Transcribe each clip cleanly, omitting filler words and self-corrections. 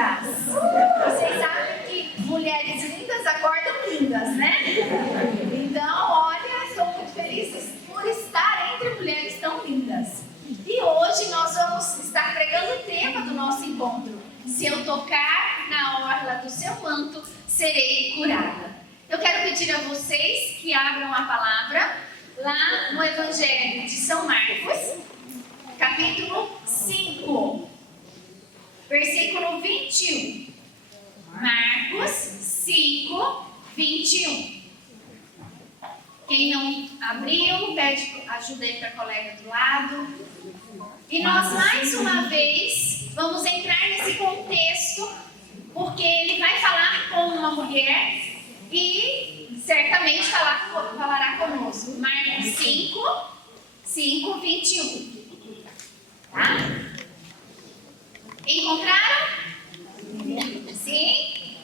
lindas. Vocês sabem que mulheres lindas acordam lindas, né? Então, olha, estou muito feliz por estar entre mulheres tão lindas. E hoje nós vamos estar pregando o tema do nosso encontro. Se eu tocar na orla do seu manto, serei curada. Eu quero pedir a vocês que abram a palavra lá no Evangelho de São Marcos, capítulo 5, versículo 21. Marcos 5, 21. Quem não abriu, pede ajuda aí para a colega do lado. E nós, mais uma vez, vamos entrar nesse contexto, porque ele vai falar com uma mulher e certamente falará conosco. Marcos 5, 21. Tá? Encontraram? Sim?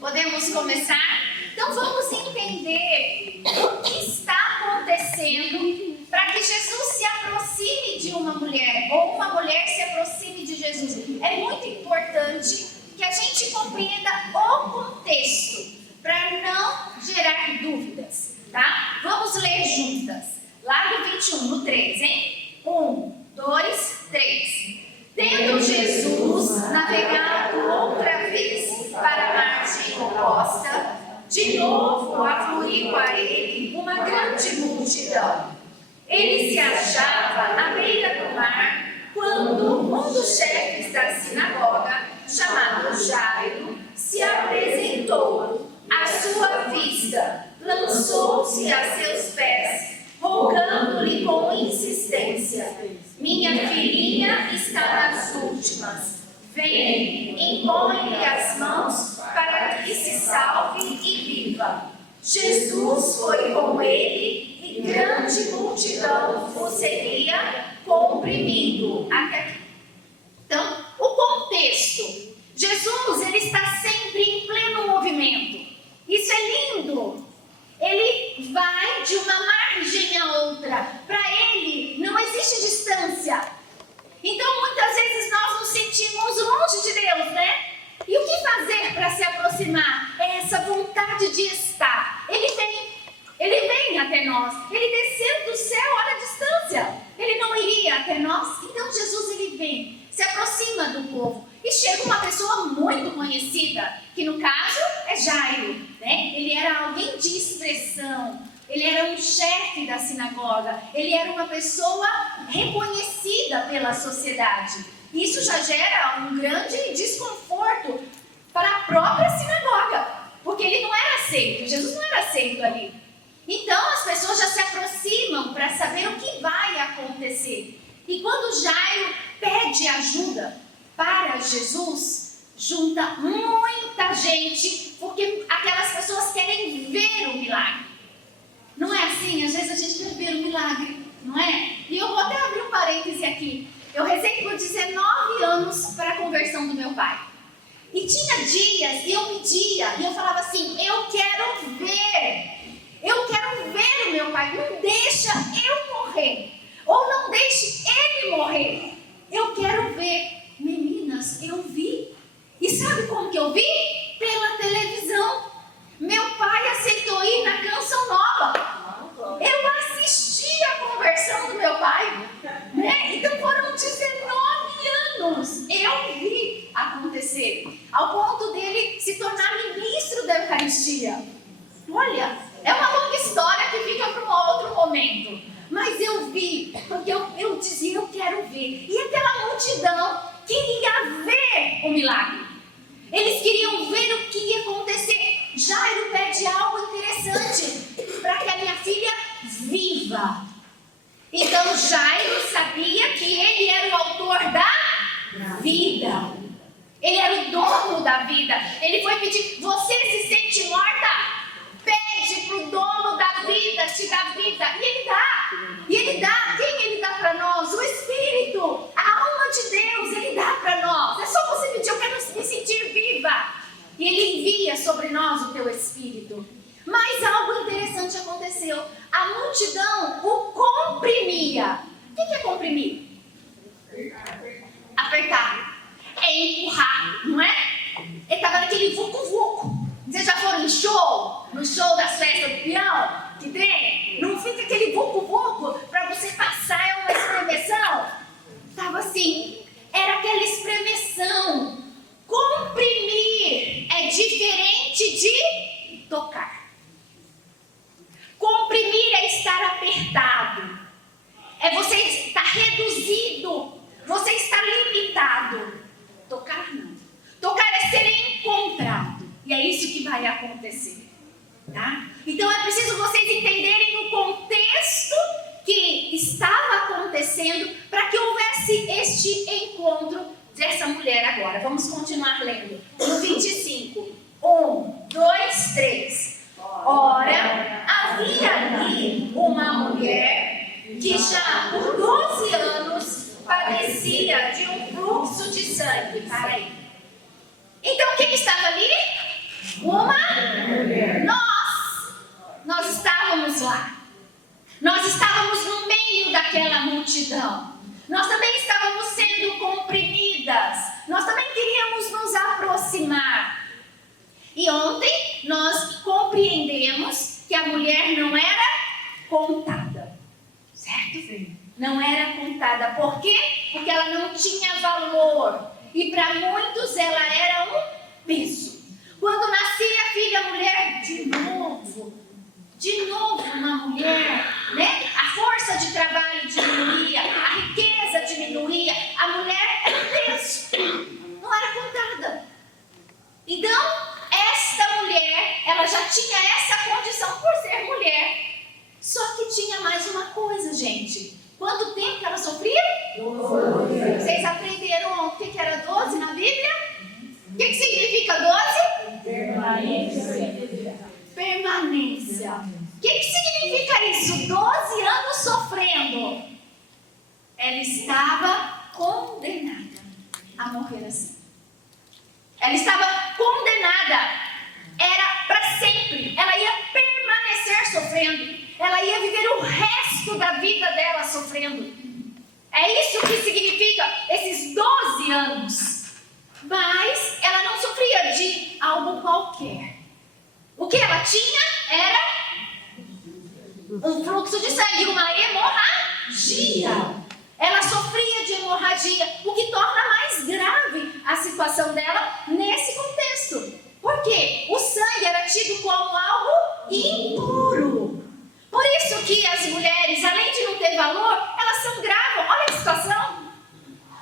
Podemos começar? Então vamos entender o que está acontecendo para que Jesus se aproxime de uma mulher ou uma mulher se aproxime de Jesus. É muito importante que a gente compreenda o contexto para não gerar dúvidas, tá? Vamos ler juntas. Lá no 21, no 3, hein? 1, 2, 3. Tendo Jesus navegado outra vez para a margem oposta, de novo afluiu a ele uma grande multidão. Ele se achava à beira do mar quando um dos chefes da sinagoga, chamado Jairo, se apresentou. À sua vista, lançou-se a seus pés, rogando-lhe com insistência: minha filhinha está nas últimas. Vem, impõe-lhe as mãos para que se salve e viva. Jesus foi com ele e grande multidão o seguia, comprimindo. Então, o contexto. Jesus, ele está sempre em pleno movimento. Isso é lindo. Ele vai de uma margem a outra. Para ele, não existe distância. Então, muitas vezes nós nos sentimos longe de Deus, né? E o que fazer para se aproximar? É essa vontade de estar. Ele vem até nós. Ele descendo do céu, olha a distância. Ele não iria até nós. Então, Jesus, ele vem, se aproxima do povo. E chega uma pessoa muito conhecida, que no caso é Jairo, né? Ele era alguém de expressão. Ele era um chefe da sinagoga, ele era uma pessoa reconhecida pela sociedade. Isso já gera um grande desconforto para a própria sinagoga, porque ele não era aceito, Jesus não era aceito ali. Então as pessoas já se aproximam para saber o que vai acontecer. E quando Jairo pede ajuda para Jesus, junta muita gente, porque aquelas pessoas querem ver o milagre. Não é assim? Às vezes a gente quer ver um milagre, não é? E eu vou até abrir um parêntese aqui. Eu rezei por 19 anos para a conversão do meu pai. E tinha dias e eu pedia, e eu falava assim: eu quero ver o meu pai. Não deixa eu morrer, ou não deixe ele morrer. Eu quero ver. Meninas, eu vi. E sabe como que eu vi? Pela televisão. Meu pai aceitou ir na Canção Nova. Eu assisti a conversão do meu pai, né? Então foram 19 anos. Eu vi acontecer, ao ponto dele se tornar ministro da Eucaristia. Olha, é uma longa história que fica para um outro momento. Mas eu vi, porque eu dizia: eu quero ver. E aquela multidão queria ver o milagre. Eles queriam ver o que ia acontecer. Jairo pede algo interessante: para que a minha filha viva. Então Jairo sabia que ele era o autor da vida. Ele era o dono da vida. Ele foi pedir: você se sente morta? Pede para o dono da vida te dar vida. E ele dá. E ele dá. Quem ele dá para nós? O Espírito. A alma de Deus, ele dá para nós. É só você pedir: eu quero me sentir viva. E ele envia sobre nós o teu Espírito. Mas algo interessante aconteceu. A multidão o comprimia. O que é comprimir? Apertar. é empurrar, não é? Ele estava naquele vucu-vucu. Vocês já foram em show? No show das festas do peão? Que tem? Não fica aquele vucu-vucu para você passar, é uma espremeção? Estava assim, era aquela espremeção. Comprimir é diferente de tocar. Comprimir é estar apertado. É você estar reduzido. Você está limitado. Tocar não. Tocar é ser encontrado. E é isso que vai acontecer. Tá? Então é preciso vocês entenderem o contexto que estava acontecendo para que houvesse este encontro dessa mulher agora. Vamos continuar lendo. No 25. 1, 2, 3. Ora, havia ali uma mulher que já por 12 anos padecia de um fluxo de sangue. Para aí. Então quem estava ali? Uma mulher. Nós estávamos lá. Nós estávamos no meio daquela multidão. Nós também estávamos sendo comprimidas. Nós também queríamos nos aproximar. E ontem nós compreendemos que a mulher não era contada. Certo? Não era contada. Por quê? Porque ela não tinha valor. E para muitos ela era um peso. Quando nascia a filha mulher, de novo uma mulher, né? A força de trabalho diminuía, a riqueza diminuía, a mulher era peso, não era contada. Então, esta mulher, ela já tinha essa condição por ser mulher. Só que tinha mais uma coisa, gente. Quanto tempo ela sofria? 12. Vocês aprenderam o que era 12 na Bíblia? O que significa 12? Permanência. O que significa isso? 12 anos sofrendo. Ela estava condenada a morrer assim. Ela estava condenada. Era para sempre. Ela ia permanecer sofrendo. Ela ia viver o resto da vida dela sofrendo. É isso que significa esses 12 anos. Mas ela não sofria de algo qualquer. O que ela tinha era um fluxo de sangue, uma hemorragia. Ela sofria de hemorragia, o que torna mais grave a situação dela nesse contexto. Por quê? O sangue era tido como algo impuro. Por isso que as mulheres, além de não ter valor, elas sangravam. Olha que situação.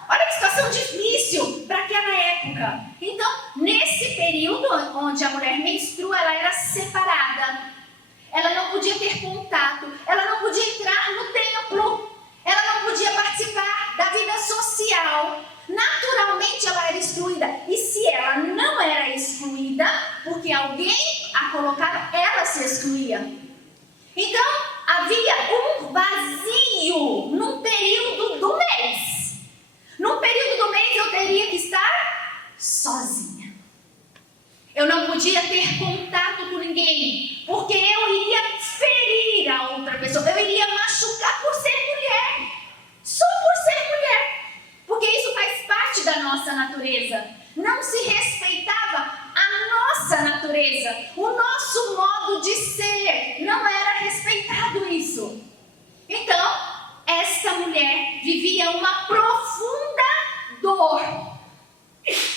Olha que situação difícil para aquela época. Então, nesse período onde a mulher menstrua, ela era separada. Ela não podia ter contato. Ela não podia entrar no templo. Ela não podia participar da vida social. Naturalmente, ela era excluída. E se ela não era excluída, porque alguém a colocava, ela se excluía. Então, havia um vazio num período do mês. Num período do mês eu teria que estar sozinha. Eu não podia ter contato com ninguém, porque eu iria ferir a outra pessoa, eu iria machucar por ser mulher. Só por ser mulher. Porque isso faz parte da nossa natureza. Não se respeitava a nossa natureza, o nosso modo de ser. Não era respeitado isso. Então, esta mulher vivia uma profunda dor,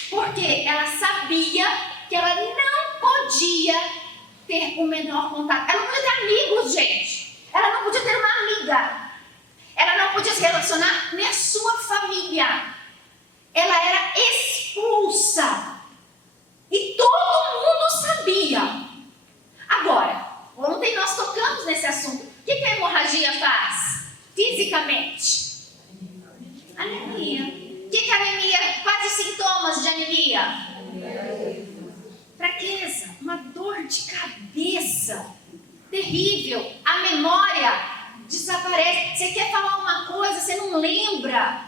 porque ela sabia que ela não podia ter o menor contato. Ela não podia ter amigos, gente. Ela não podia ter uma amiga. Ela não podia se relacionar nem a sua família. Ela era expulsa. E todo mundo sabia. Agora, ontem nós tocamos nesse assunto. O que a hemorragia faz? Fisicamente. Anemia. O que a anemia? Quais os sintomas de anemia? Fraqueza, uma dor de cabeça terrível. A memória desaparece. Você quer falar uma coisa, você não lembra.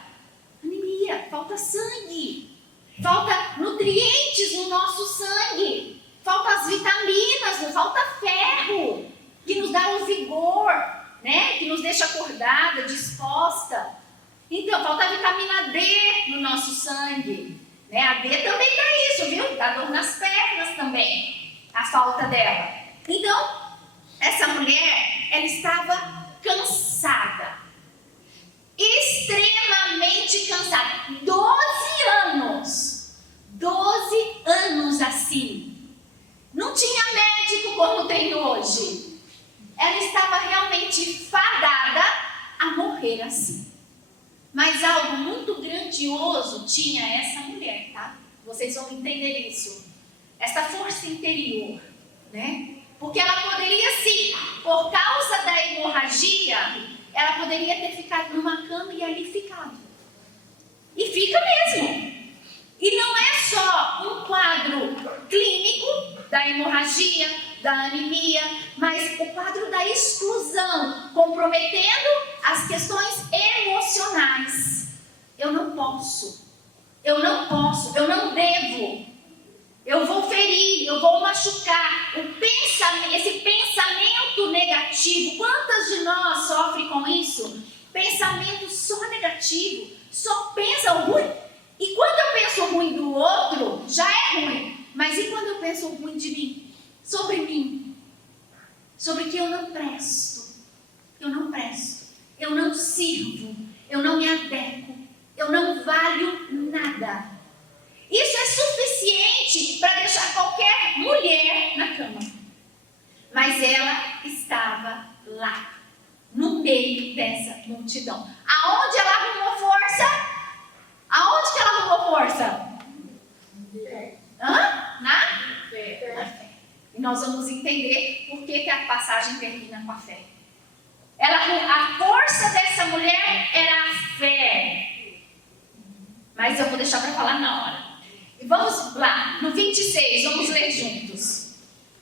Anemia, falta sangue. Falta nutrientes no nosso sangue. Falta as vitaminas, falta ferro, que nos dá o vigor, né? Que nos deixa acordada, disposta. Então, falta a vitamina D no nosso sangue. Né? A D também dá isso, viu? Dá dor nas pernas também, a falta dela. Então, essa mulher, ela estava cansada. Extremamente cansada. 12 anos assim. Não tinha médico como tem hoje. Ela estava realmente fadada a morrer assim. Mas algo muito grandioso tinha essa mulher, tá? Vocês vão entender isso. Essa força interior, né? Porque ela poderia sim, por causa da hemorragia, ela poderia ter ficado numa cama e ali ficado. E fica mesmo. E não é só um quadro clínico da hemorragia, da anemia, mas o quadro da exclusão, comprometendo as questões emocionais. Eu não posso, eu não devo, eu vou ferir, eu vou machucar. Esse pensamento negativo, quantas de nós sofrem com isso? Pensamento só negativo, só pensa o ruim. E quando eu penso ruim do outro, já é ruim. Mas e quando eu penso ruim de mim? Sobre mim? Sobre que eu não presto, eu não sirvo, eu não me adequo, eu não valho nada. Isso é suficiente para deixar qualquer mulher na cama. Mas ela estava lá, no meio dessa multidão. Aonde ela arrumou força? Aonde que ela arrumou força? Na fé. E nós vamos entender por que a passagem termina com a fé. A força dessa mulher era a fé. Mas eu vou deixar para falar na hora. Vamos lá, no 26, vamos ler juntos.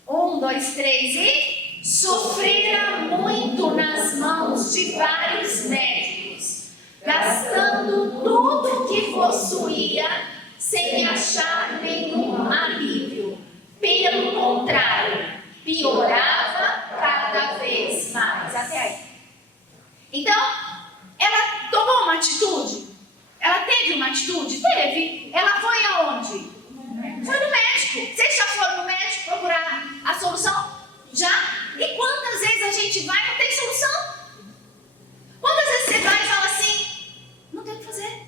1, 2, 3 e... Sofrera muito nas mãos de vários médicos, gastando tudo o que possuía, sem achar nenhum alívio. Pelo contrário, piorava cada vez mais. Até aí. Então, ela tomou uma atitude? Ela teve uma atitude? Teve. Ela foi aonde? Foi no médico. Vocês já foram no médico procurar a solução? Já? E quantas vezes a gente vai e não tem solução? Quantas vezes você vai e fala assim, não tem o que fazer.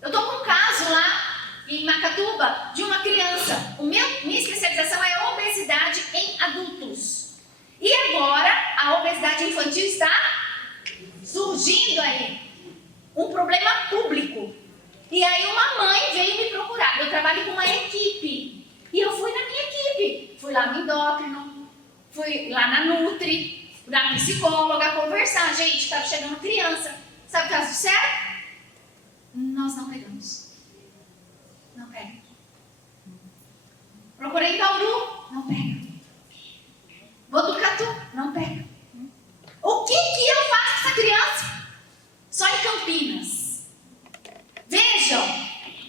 Eu estou com um caso lá em Macatuba de uma criança. Minha especialização é obesidade em adultos. E agora a obesidade infantil está surgindo aí. Um problema público. E aí uma mãe veio me procurar. Eu trabalho com uma equipe. E eu fui na minha equipe. Fui lá no endócrino, fui lá na Nutri, na psicóloga, conversar. Gente, estava chegando criança. Sabe o que elas disseram? Nós não pegamos. Não pega. Procurei em Bauru, não pega. Botucatu, não pega. O que eu faço com essa criança? Só em Campinas. Vejam,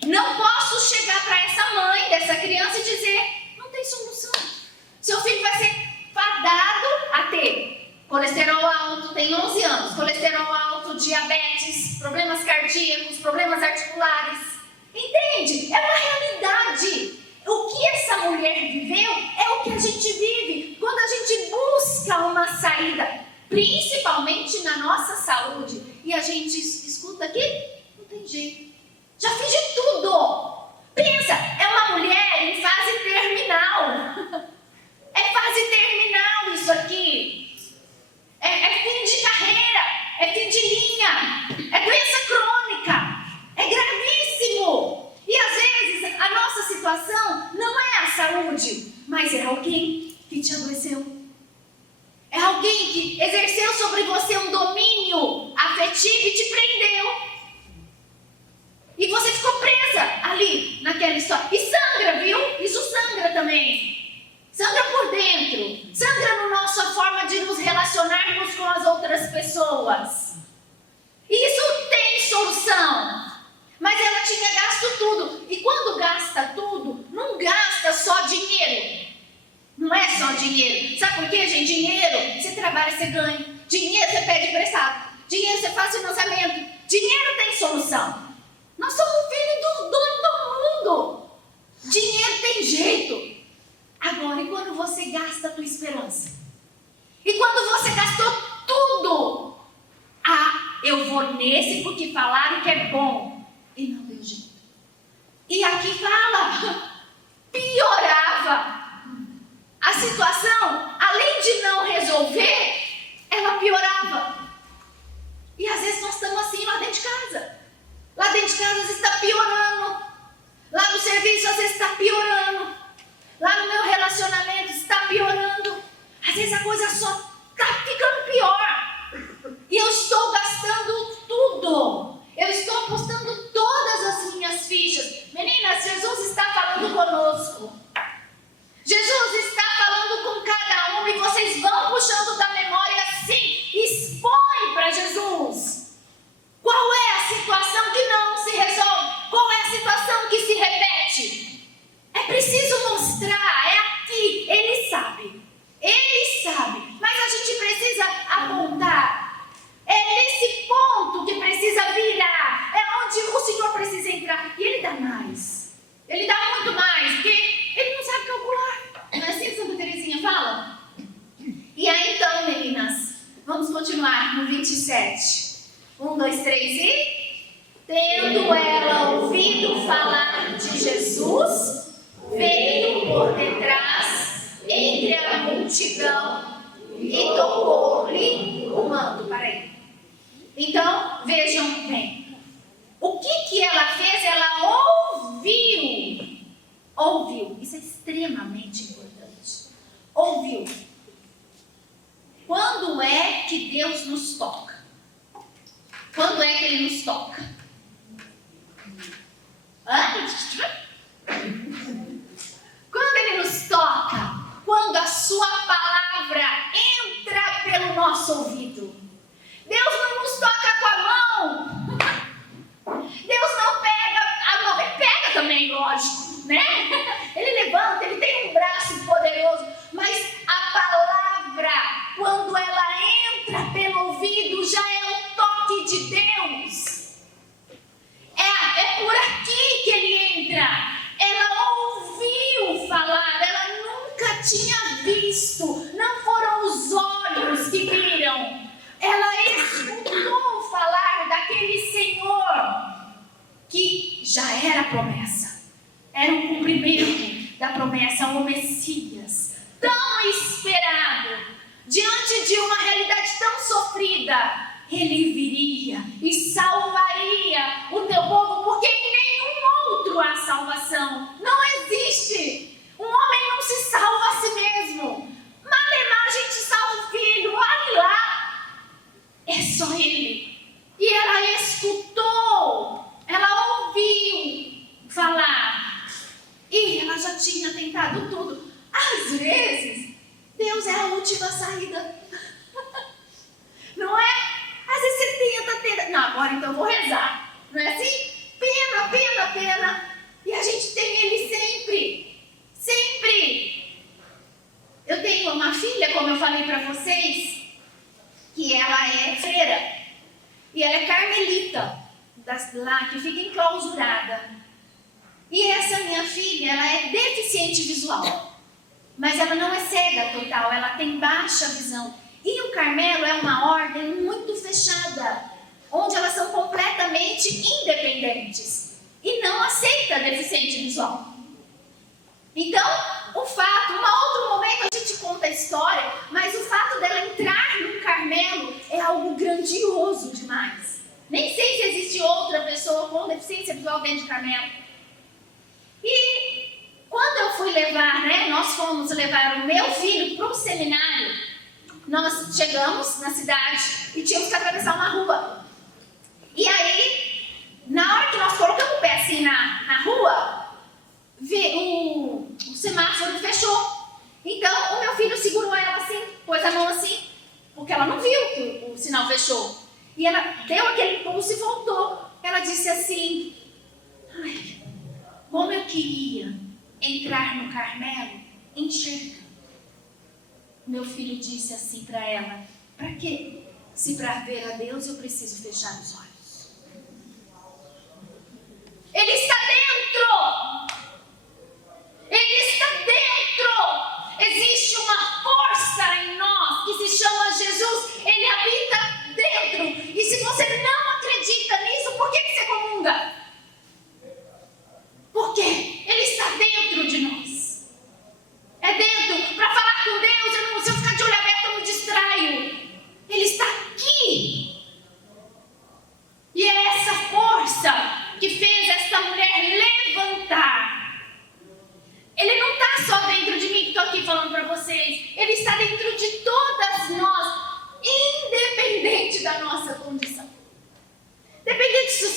não posso chegar para essa mãe dessa criança e dizer, não tem solução. Seu filho vai ser fadado a ter colesterol alto, tem 11 anos, colesterol alto, diabetes, problemas cardíacos, problemas articulares. Entende? É uma realidade. O que essa mulher viveu é o que a gente vive quando a gente busca uma saída, principalmente na nossa saúde, e a gente escuta aqui, não tem jeito. Já fiz de tudo. Pensa, é uma mulher em fase terminal. É fase terminal isso aqui. É fim de carreira, é fim de linha, é doença crônica, é gravíssimo. E às vezes a nossa situação não é a saúde, mas é alguém que te adoeceu. É alguém que exerceu sobre você um domínio afetivo e te prendeu. E você ficou presa ali naquela história. E sangra, viu? Isso sangra também. Sangra por dentro. Sangra na nossa forma de nos relacionarmos com as outras pessoas. E isso tem solução. Mas ela tinha gasto tudo. E quando gasta tudo, não gasta só dinheiro. Não é só dinheiro. Sabe por quê, gente? Dinheiro, você trabalha, você ganha. Dinheiro, você pede emprestado. Dinheiro, você faz financiamento. Dinheiro tem solução. Nós somos filhos do dono do mundo. gasta a tua esperança. E quando você gastou tudo, eu vou nesse porque falaram que é bom. E não deu jeito. E aqui fala, piorava. A situação, além de não resolver, ela piorava. E às vezes nós estamos assim lá dentro de casa. Lá dentro de casa às vezes está piorando. Lá no serviço às vezes está piorando. Lá no meu relacionamento está piorando. Às vezes a coisa só está ficando pior. E eu estou gastando tudo. Eu estou apostando todas as minhas fichas. Meninas, Jesus está falando conosco. Jesus está falando com cada um. E vocês vão puxando da memória assim. Expõe para Jesus. Qual é a situação que não se resolve? Qual é a situação que se repete? É preciso mostrar. É aqui. Ele sabe. Ele sabe. Mas a gente precisa apontar. É nesse ponto que precisa virar. É onde o Senhor precisa entrar. E Ele dá mais. Ele dá muito mais. Porque Ele não sabe calcular. Não é assim que Santa Teresinha fala? E aí então, meninas, vamos continuar no 27. 1, 2, 3 e... Tendo ela ouvido falar de Jesus, veio por detrás, entre a multidão, e tocou-lhe o manto. Peraí. Então, vejam bem. O que ela fez? Ela ouviu. Ouviu. Isso é extremamente importante. Ouviu. Quando é que Deus nos toca? Quando é que Ele nos toca? Quando Ele nos toca? Quando a sua palavra entra pelo nosso ouvido. Deus não nos toca com a mão. Deus não pega a mão. Ele pega também, lógico, né? Ele levanta, Ele tem um braço poderoso. Mas a palavra, quando ela entra pelo ouvido, já é o toque de Deus. É por aqui que Ele entra. Ela ouviu falar, ela nunca tinha visto. Não foram os olhos que viram. Ela escutou falar daquele Senhor que já era a promessa. Era um cumprimento da promessa, o Messias, tão esperado. Diante de uma realidade tão sofrida, Ele viria e salvaria o teu povo, porque em nenhum outro há salvação. Não existe. Um homem não se salva a si mesmo. Malemar, a gente salva o filho, olhe lá. É só Ele. E ela escutou, ela ouviu falar. E ela já tinha tentado tudo. Às vezes, Deus é a última saída. Não é? Às vezes você tenta. Não, agora então eu vou rezar. Não é assim? Pena. E a gente tem Ele sempre. Sempre. Eu tenho uma filha, como eu falei para vocês, que ela é freira. E ela é carmelita, lá que fica enclausurada. E essa minha filha, ela é deficiente visual. Mas ela não é cega total, ela tem baixa visão. E o Carmelo é uma ordem muito fechada, onde elas são completamente independentes e não aceita deficiente visual. Então, o fato, um outro momento a gente conta a história, mas o fato dela entrar no Carmelo é algo grandioso demais. Nem sei se existe outra pessoa com deficiência visual dentro de Carmelo. E quando eu fui levar, nós fomos levar o meu filho para o seminário, nós chegamos na cidade e tínhamos que atravessar uma rua. E aí, na hora que nós colocamos o pé assim na rua, o semáforo fechou. Então, o meu filho segurou ela assim, pôs a mão assim, porque ela não viu que o sinal fechou. E ela deu aquele impulso e voltou. Ela disse assim: ai, como eu queria entrar no Carmelo enxergando. Meu filho disse assim para ela: para quê? Se para ver a Deus eu preciso fechar os olhos. Ele está dentro! Ele está dentro! Existe uma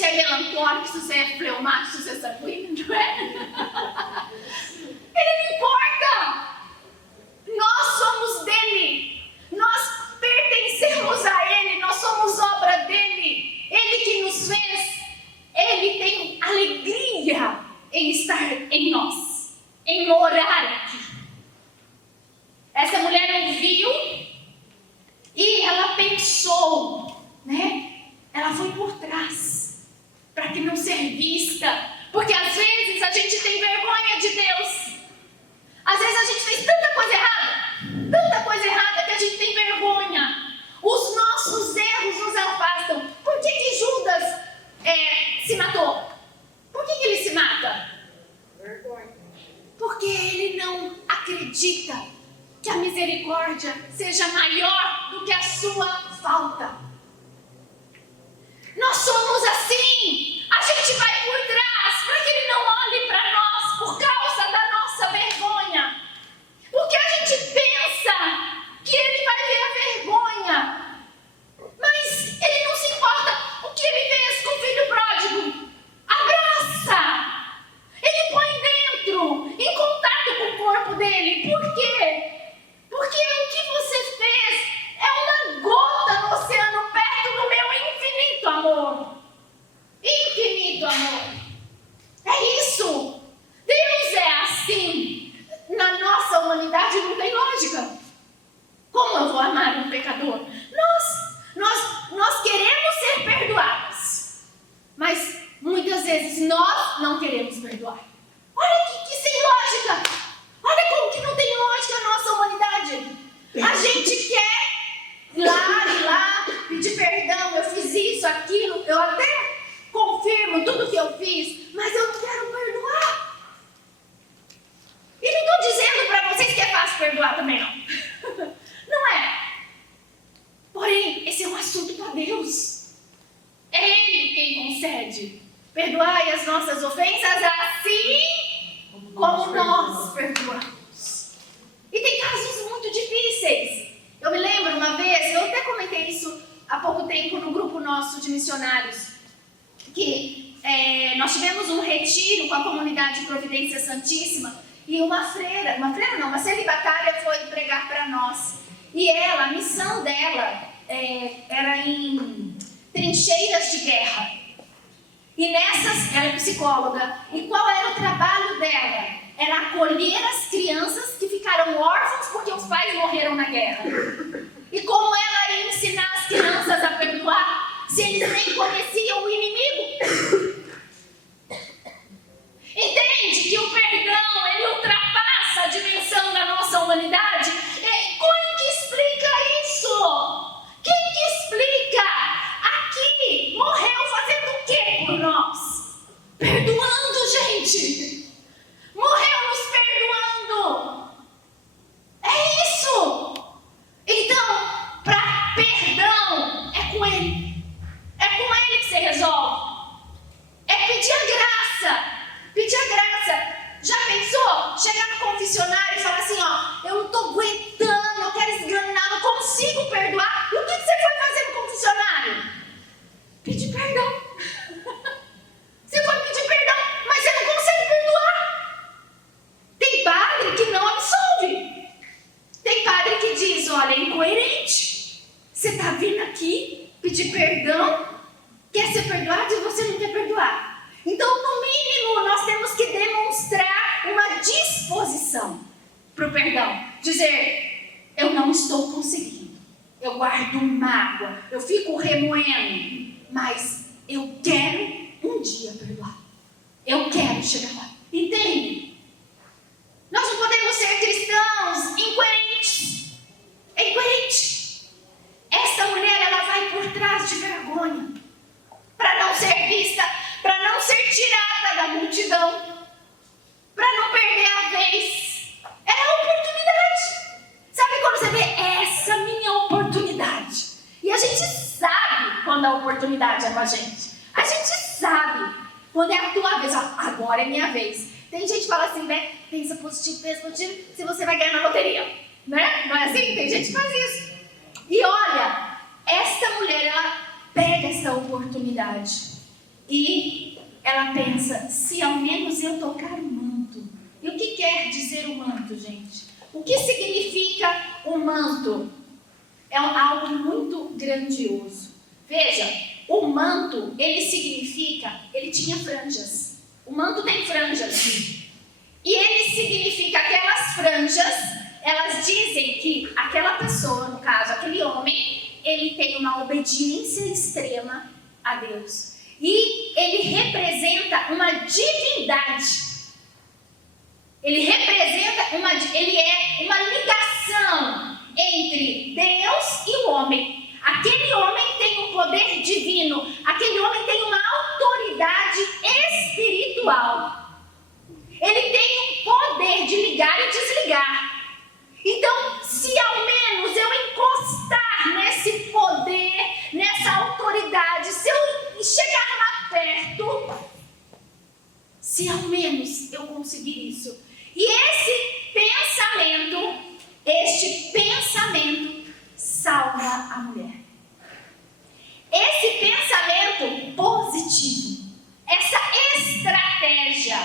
é melancólico, se você é fleumático, se você é sanguíneo, não é? Ele não importa. Nós somos dele. Nós pertencemos a ele. Nós somos obra dele. Ele que nos fez. Ele tem alegria em estar em nós, em morar aqui. Essa mulher ouviu e ela pensou, né? Ela foi por trás, para que não ser vista. Porque às vezes a gente tem vergonha de Deus. Às vezes a gente fez tanta coisa errada que a gente tem vergonha. Os nossos erros nos afastam. Por que Judas se matou? Por que ele se mata? Vergonha. Porque ele não acredita que a misericórdia seja maior do que a sua falta. Nós somos assim. A gente vai por trás para que ele não olhe para nós por causa da nossa vergonha. Porque a gente pensa que ele vai ver a vergonha. Mas ele não se importa. O que ele fez com o filho pródigo? Abraça. Ele põe dentro, em contato com o corpo dele. Por quê? Porque o que você fez é uma gota no oceano perto do meu infinito amor. Infinito amor. É isso. Deus é assim. Na nossa humanidade não tem lógica. Como eu vou amar um pecador? Nós queremos ser perdoados. Mas muitas vezes nós não queremos perdoar. Olha que sem lógica. Olha como que não tem lógica a nossa humanidade. A gente quer ir lá, pedir perdão. Eu fiz isso, aquilo. Eu até confirmo tudo que eu fiz, mas eu não quero perdoar. E não estou dizendo para vocês que é fácil perdoar também, não. Não é. Porém, esse é um assunto para Deus. É Ele quem concede. Perdoai as nossas ofensas assim como nós perdoamos. E tem casos muito difíceis. Eu me lembro uma vez, eu até comentei isso há pouco tempo no grupo nosso de missionários, que nós tivemos um retiro com a comunidade Providência Santíssima e uma celibatária foi pregar para nós. E ela, a missão dela era em trincheiras de guerra. E nessas, ela é psicóloga. E qual era o trabalho dela? Era acolher as crianças que ficaram órfãos porque os pais morreram na guerra. E como ela ia ensinar as crianças a perdoar se eles nem conheciam o inimigo? Entende que o perdão, ele ultrapassa a dimensão da nossa humanidade? Quem que explica isso? Quem que explica? Aqui, morreu fazendo o quê por nós? Perdoando, gente. Morreu nos perdoando. É isso. Então, para perdão, é com Ele. É com Ele que você resolve. É pedir a graça. Pedir a graça. Já pensou? Chegar no confessionário e falar assim, ó, eu não estou aguentando, eu quero esganar, não consigo perdoar. E o que você foi fazer no confessionário? Pedir perdão. Você foi pedir perdão, mas você não consegue perdoar. Tem padre que não absolve. Tem padre que diz, olha, é incoerente. Você está vindo aqui pedir perdão, quer ser perdoado e você não quer perdoar. Então, no mínimo, nós temos que demonstrar uma disposição para o perdão. Dizer, eu não estou conseguindo. Eu guardo mágoa, eu fico remoendo, mas eu quero um dia perdoar. Eu quero chegar lá. Entende? Nós não podemos ser cristãos incoerentes. É incoerente. Essa mulher, ela vai por trás de vergonha. Para não ser vista, para não ser tirada da multidão, para não perder a vez. Era a oportunidade. Sabe quando você vê essa minha oportunidade? E a gente sabe quando a oportunidade é com a gente. A gente sabe quando é a tua vez. Ó, agora é minha vez. Tem gente que fala assim, né? Pensa positivo, se você vai ganhar na loteria. Né? Não é assim? Tem gente que faz isso. E olha, esta mulher, ela pega essa oportunidade. E ela pensa, se ao menos eu tocar o manto. E o que quer dizer o manto, gente? O que significa o manto? É algo muito grandioso. Veja, o manto, ele significa, ele tinha franjas. O manto tem franjas. E ele significa aquelas franjas, elas dizem que aquela pessoa, no caso, aquele homem, ele tem uma obediência extrema a Deus. E ele representa uma divindade. Ele é uma ligação entre Deus e o homem. Aquele homem tem um poder divino. Aquele homem tem uma autoridade espiritual. Ele tem um poder de ligar e desligar. Então, se ao menos eu encostar nesse poder, nessa autoridade, se eu chegar lá perto, se ao menos eu conseguir isso. E este pensamento salva a mulher. Esse pensamento positivo, essa estratégia.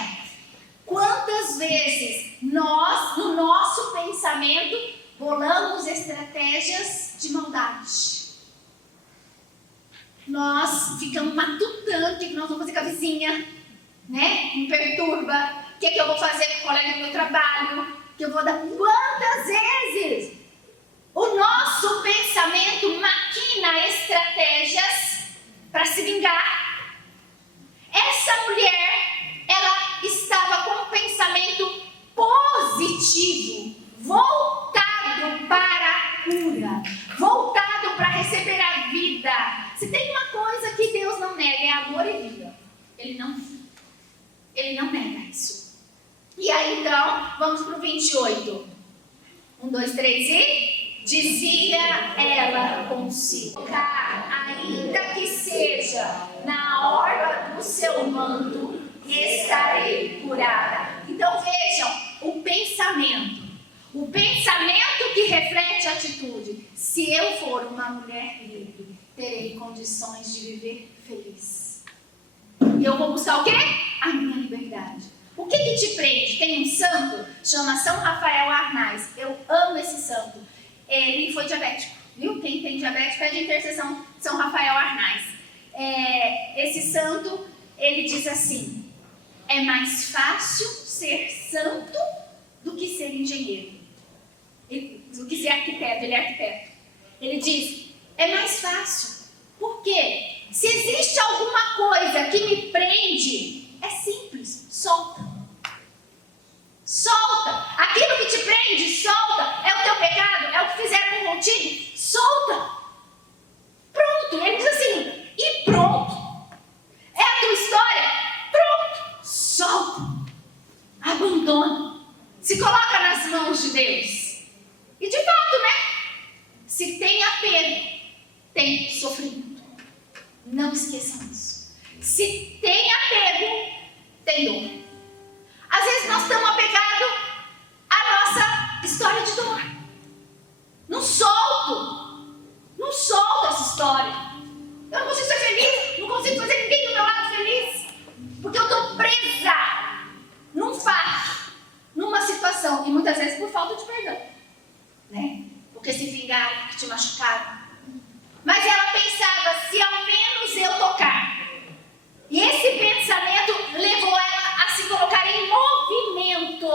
Quantas vezes nós, no nosso pensamento, bolamos estratégias de maldade? Nós ficamos matutando o que nós vamos fazer com a vizinha, né? Me perturba. O que eu vou fazer com o colega do meu trabalho? Que eu vou dar. Quantas vezes o nosso pensamento maquina estratégias para se vingar? Essa mulher, ela estava com um pensamento positivo, voltado para a cura, voltado para receber a vida. Se tem uma coisa que Deus não nega, é amor e vida. Ele não nega isso. E aí então, vamos para o 28. 1, 2, 3 e... Dizia ela consigo, ainda que seja na orla do seu manto, estarei curada. Então vejam, o pensamento que reflete a atitude. Se eu for uma mulher livre, terei condições de viver feliz. E eu vou buscar o quê? A minha liberdade. O que te prende? Tem um santo, chama São Rafael Arnaz. Eu amo esse santo. Ele foi diabético, viu? Quem tem diabetes pede intercessão de São Rafael Arnaz. Esse santo, ele diz assim: é mais fácil ser santo do que ser engenheiro, do que ser arquiteto. Ele é arquiteto. Ele diz, é mais fácil. Por quê? Se existe alguma coisa que me prende, é simples, solta. Solta. Aquilo que te prende, solta. É o teu pecado? É o que fizeram contigo? Solta. Pronto. Ele diz assim, e pronto. É a tua história? Pronto. Solta. Abandona. Se coloca nas mãos de Deus. E de fato, né? Se tem apego, tem sofrimento. Não esqueçam isso. Se tem apego, tem dor. Às vezes nós estamos apegados à nossa história de dor. Não solto essa história. Eu não consigo ser feliz, não consigo fazer ninguém do meu lado feliz, porque eu estou presa num fato, numa situação, e muitas vezes por falta de perdão, né? Porque se vingaram, porque te machucaram. Mas ela pensava, se ao menos eu tocar. E esse pensamento levou ela a se colocar em movimento.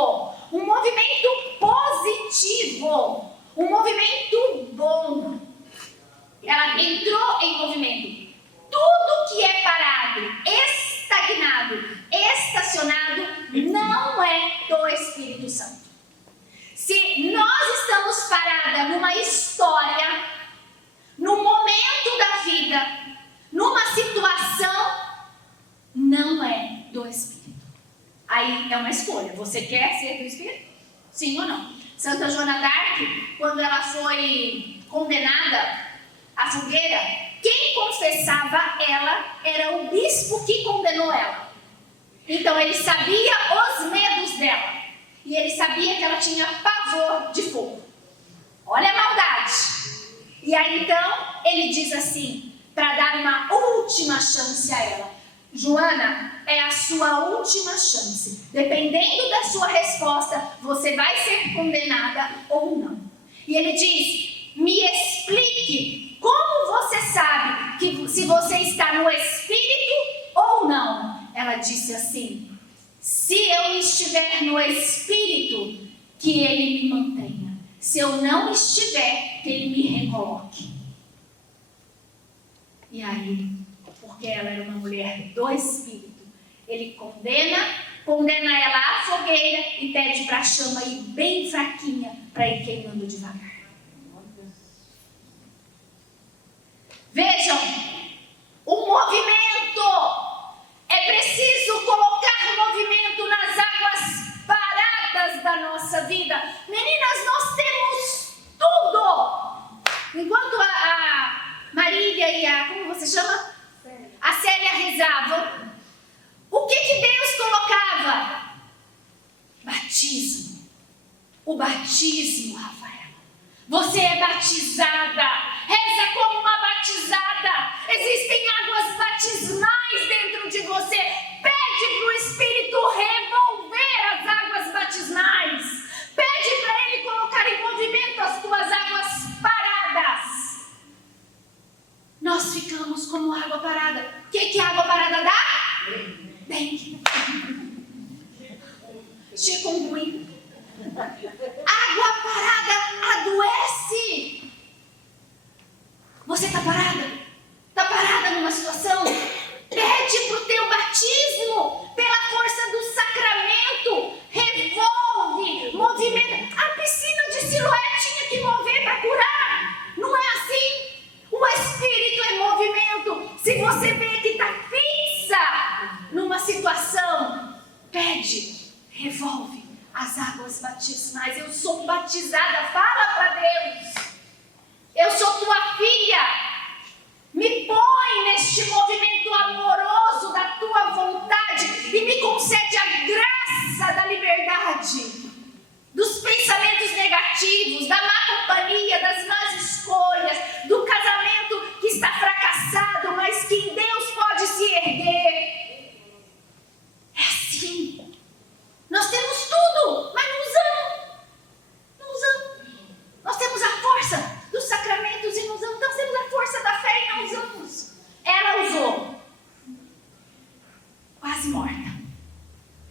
Um movimento positivo. Um movimento bom. Ela entrou em movimento. Tudo que é parado, estagnado, estacionado, não é do Espírito Santo. Se nós estamos paradas numa história, num momento da vida, numa situação, não é do Espírito. Aí é uma escolha. Você quer ser do Espírito? Sim ou não? Santa Joana d'Arc, quando ela foi condenada à fogueira, quem confessava ela era o bispo que condenou ela. Então ele sabia os medos dela. E ele sabia que ela tinha pavor de fogo. Olha a maldade. E aí então ele diz assim, para dar uma última chance a ela: Joana, é a sua última chance. Dependendo da sua resposta, você vai ser condenada ou não. E ele diz: me explique como você sabe que se você está no Espírito ou não. Ela disse assim: se eu estiver no Espírito, que Ele me mantenha. Se eu não estiver, que Ele me recoloque. E aí, porque ela era uma mulher do Espírito, Ele condena ela à fogueira e pede para a chama ir bem fraquinha, para ir queimando devagar. Vejam, o movimento. É preciso colocar movimento nas águas paradas da nossa vida. Meninas, nós temos tudo. Enquanto a Marília e a, como você chama? A Célia rezavam, o que Deus colocava? Batismo. O batismo, Rafael. Você é batizada. Reza como uma batizada. Existem águas batismais dentro de você. Pede para o Espírito revolver as águas batismais. Pede para Ele colocar em movimento as tuas águas paradas. Nós ficamos como água parada. O que a água parada dá? Dengue. Chikungunya. Água parada adoece. Você está parada? Está parada numa situação? Pede para o teu batismo, pela força do sacramento. Revolve, movimenta. A piscina de Siloé tinha que mover para curar. Não é assim? O Espírito é movimento. Se você vê que está fixa numa situação, pede, revolve as águas batismais. Eu sou batizada, fala para Deus. Eu sou tua filha. Me põe neste movimento amoroso da tua vontade e me concede a graça da liberdade, dos pensamentos negativos, da má companhia, das más escolhas, do casamento que está fracassado, mas que em Deus pode se erguer. É assim. Nós temos tudo, mas não usamos. Não usamos. Nós temos a força dos sacramentos e não usamos. Nós temos a força da fé e não usamos. Ela usou. Quase morta.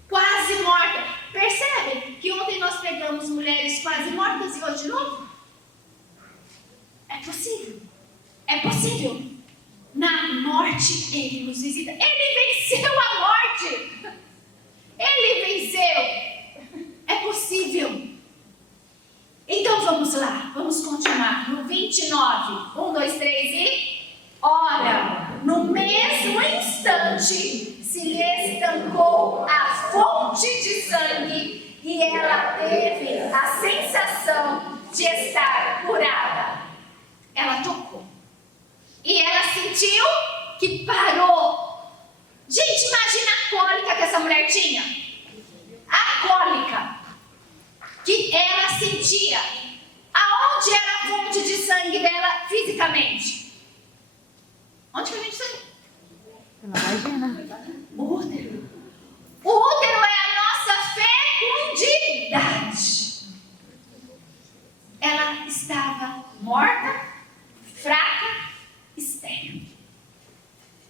Quase morta. Percebe que ontem nós pegamos mulheres quase mortas e hoje de novo? É possível. É possível. Na morte Ele nos visita. Ele venceu a morte. Ele venceu. É possível. Então vamos lá, vamos continuar. No 29, 1, 2, 3 e... Ora, no mesmo instante se lhe estancou a fonte de sangue e ela teve a sensação de estar curada. Ela tocou. E ela sentiu que parou. Gente, imagina a cólica que essa mulher tinha. A cólica que ela sentia. Aonde era a fonte de sangue dela fisicamente? Onde que a gente sangue? Imagina. O útero. O útero é a nossa fecundidade. Ela estava morta, fraca, estéril.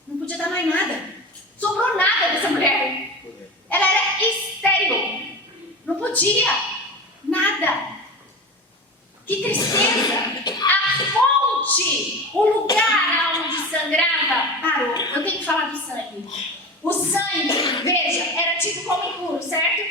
Não podia dar mais nada. Sobrou nada dessa mulher. Ela era estéril. Não podia. Nada. Que tristeza. A fonte, o lugar onde sangrava, parou. Eu tenho que falar do sangue. O sangue, veja, era tido como impuro, certo?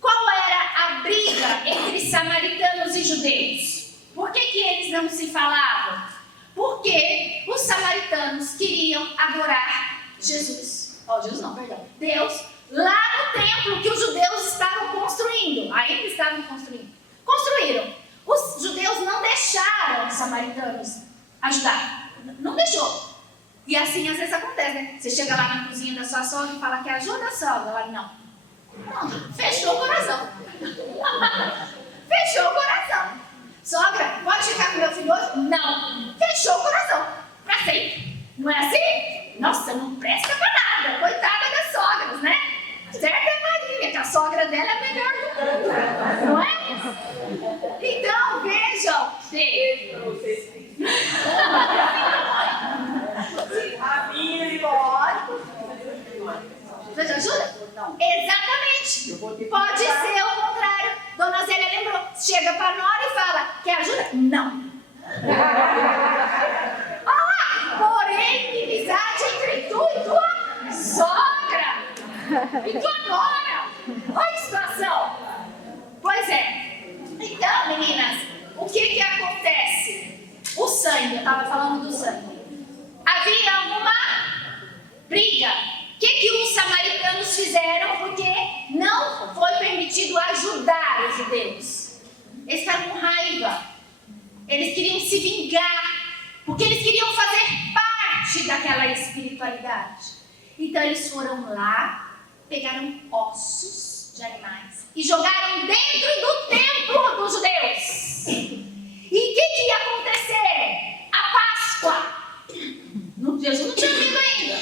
Qual era a briga entre samaritanos e judeus? Por que eles não se falavam? Porque os samaritanos queriam adorar Jesus. Jesus não, perdão. Deus, lá no templo que os judeus estavam construindo. Ainda estavam construindo. Construíram. Os judeus não deixaram os samaritanos ajudar. Não deixou. E assim às vezes acontece, né? Você chega lá na cozinha da sua sogra e fala que ajuda a sogra. Ela não. Pronto, fechou o coração. Fechou o coração. Sogra, pode ficar com meu filho hoje? Não. Fechou o coração. Pra sempre. Não é assim? nossa, não presta pra nada, coitada das sogras, né? Certo é Maria, que a sogra dela é a melhor do mundo, não é? Então, vejam, Você ajuda? Não. Exatamente. Pode ser o contrário. Dona Zélia lembrou. Chega pra Nora e fala, quer ajuda? Não. Porém, inimizade entre tu e tua sogra. E tua nora. Olha que situação. Pois é. Então, meninas, o que acontece? O sangue, eu estava falando do sangue. Havia uma briga. O que os samaritanos fizeram? Porque não foi permitido ajudar os judeus. Eles ficaram com raiva. Eles queriam se vingar. Porque eles queriam fazer parte daquela espiritualidade. Então eles foram lá, pegaram ossos de animais e jogaram dentro do templo dos judeus. E o que ia acontecer? A Páscoa. Jesus não tinha vindo ainda,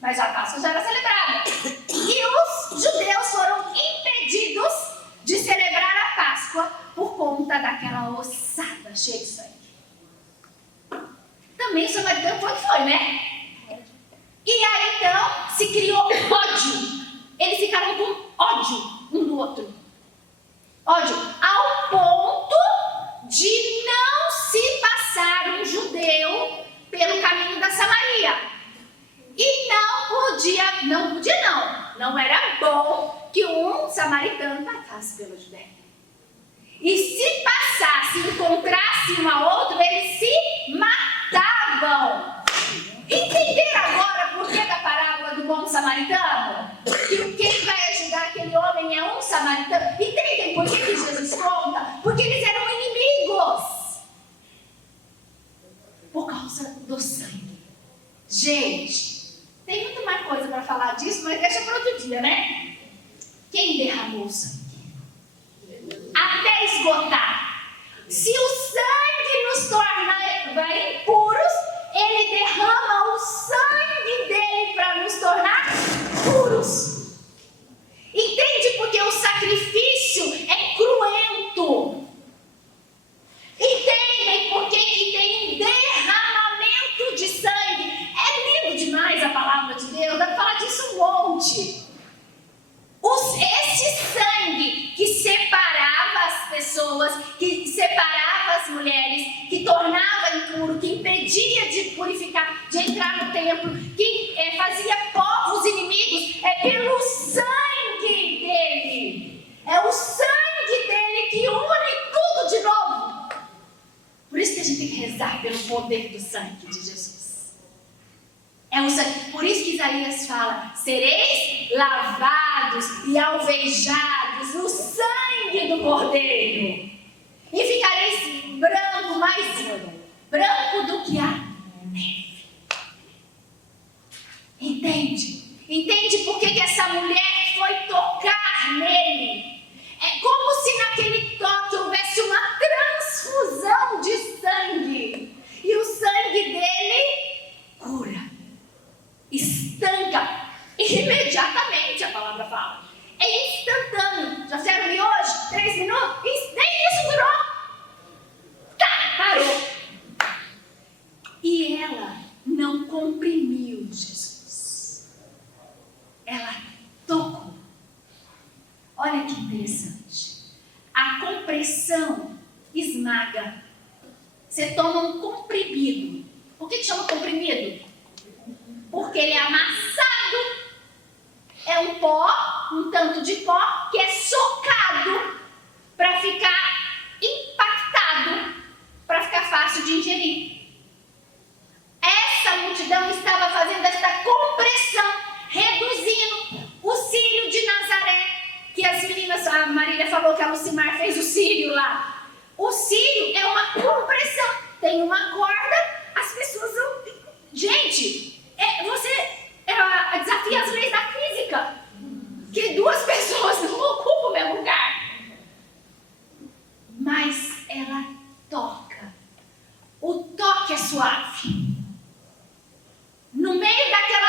mas a Páscoa já era celebrada. E os judeus foram impedidos de celebrar a Páscoa por conta daquela ossada cheia de sangue. Também o samaritano foi, né? E aí então se criou ódio. Eles ficaram com ódio um do outro. Ódio ao ponto de não se passar um judeu pelo caminho da Samaria. E não era bom que um samaritano passasse pela Judéia. E se passasse, encontrasse um ao outro, eles se matavam. Entenderam agora por que da parábola do bom samaritano? Que quem vai ajudar aquele homem é um samaritano. Entendem por que Jesus conta? Porque eles eram inimigos. Por causa do sangue. Gente, tem muito mais coisa para falar disso, mas deixa para outro dia, né? Quem derramou o sangue? Até esgotar. Se o sangue nos torna impuros, ele derrama o sangue dele para nos tornar puros. Entende? Porque o sacrifício é cruento. Entendem por que tem um derramamento de sangue? É lindo demais a palavra de Deus, dá para falar disso um monte. Esse sangue que separava as pessoas, que separava as mulheres, que tornava impuro, que impedia de purificar, de entrar no templo, que fazia povos inimigos, é pelo sangue dele. É o sangue dele que une tudo de novo. Por isso que a gente tem que rezar pelo poder do sangue de Jesus. É o sangue. Por isso que Isaías fala: sereis lavados e alvejados no sangue do Cordeiro, e ficareis branco, mais branco do que a neve. Entende? Entende por que essa mulher foi tocar nele? É como se naquele toque houvesse uma transfusão de sangue. E o sangue dele cura, estanca, imediatamente, a palavra fala. É instantâneo. Já serve hoje? 3 minutos? Nem isso durou. Parou. E ela não comprimiu Jesus. Ela tocou. Olha que interessante. A compressão esmaga. Você toma um comprimido. Por que chama comprimido? Porque ele é amassado. É um pó, um tanto de pó, que é socado para ficar impactado, para ficar fácil de ingerir. Essa multidão estava fazendo esta compressão, reduzindo o círio de Nazaré, que as meninas, a Marília falou que a Lucimar fez o círio lá. O círio é uma compressão, tem uma corda, as pessoas vão... Gente, você desafia as leis da física, que 2 pessoas não ocupam o mesmo lugar. Mas ela toca. O toque é suave. No meio daquela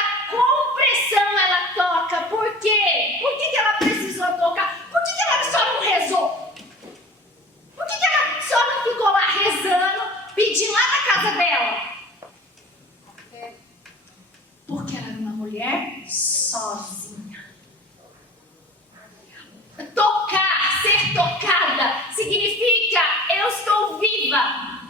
ser tocada significa eu estou viva.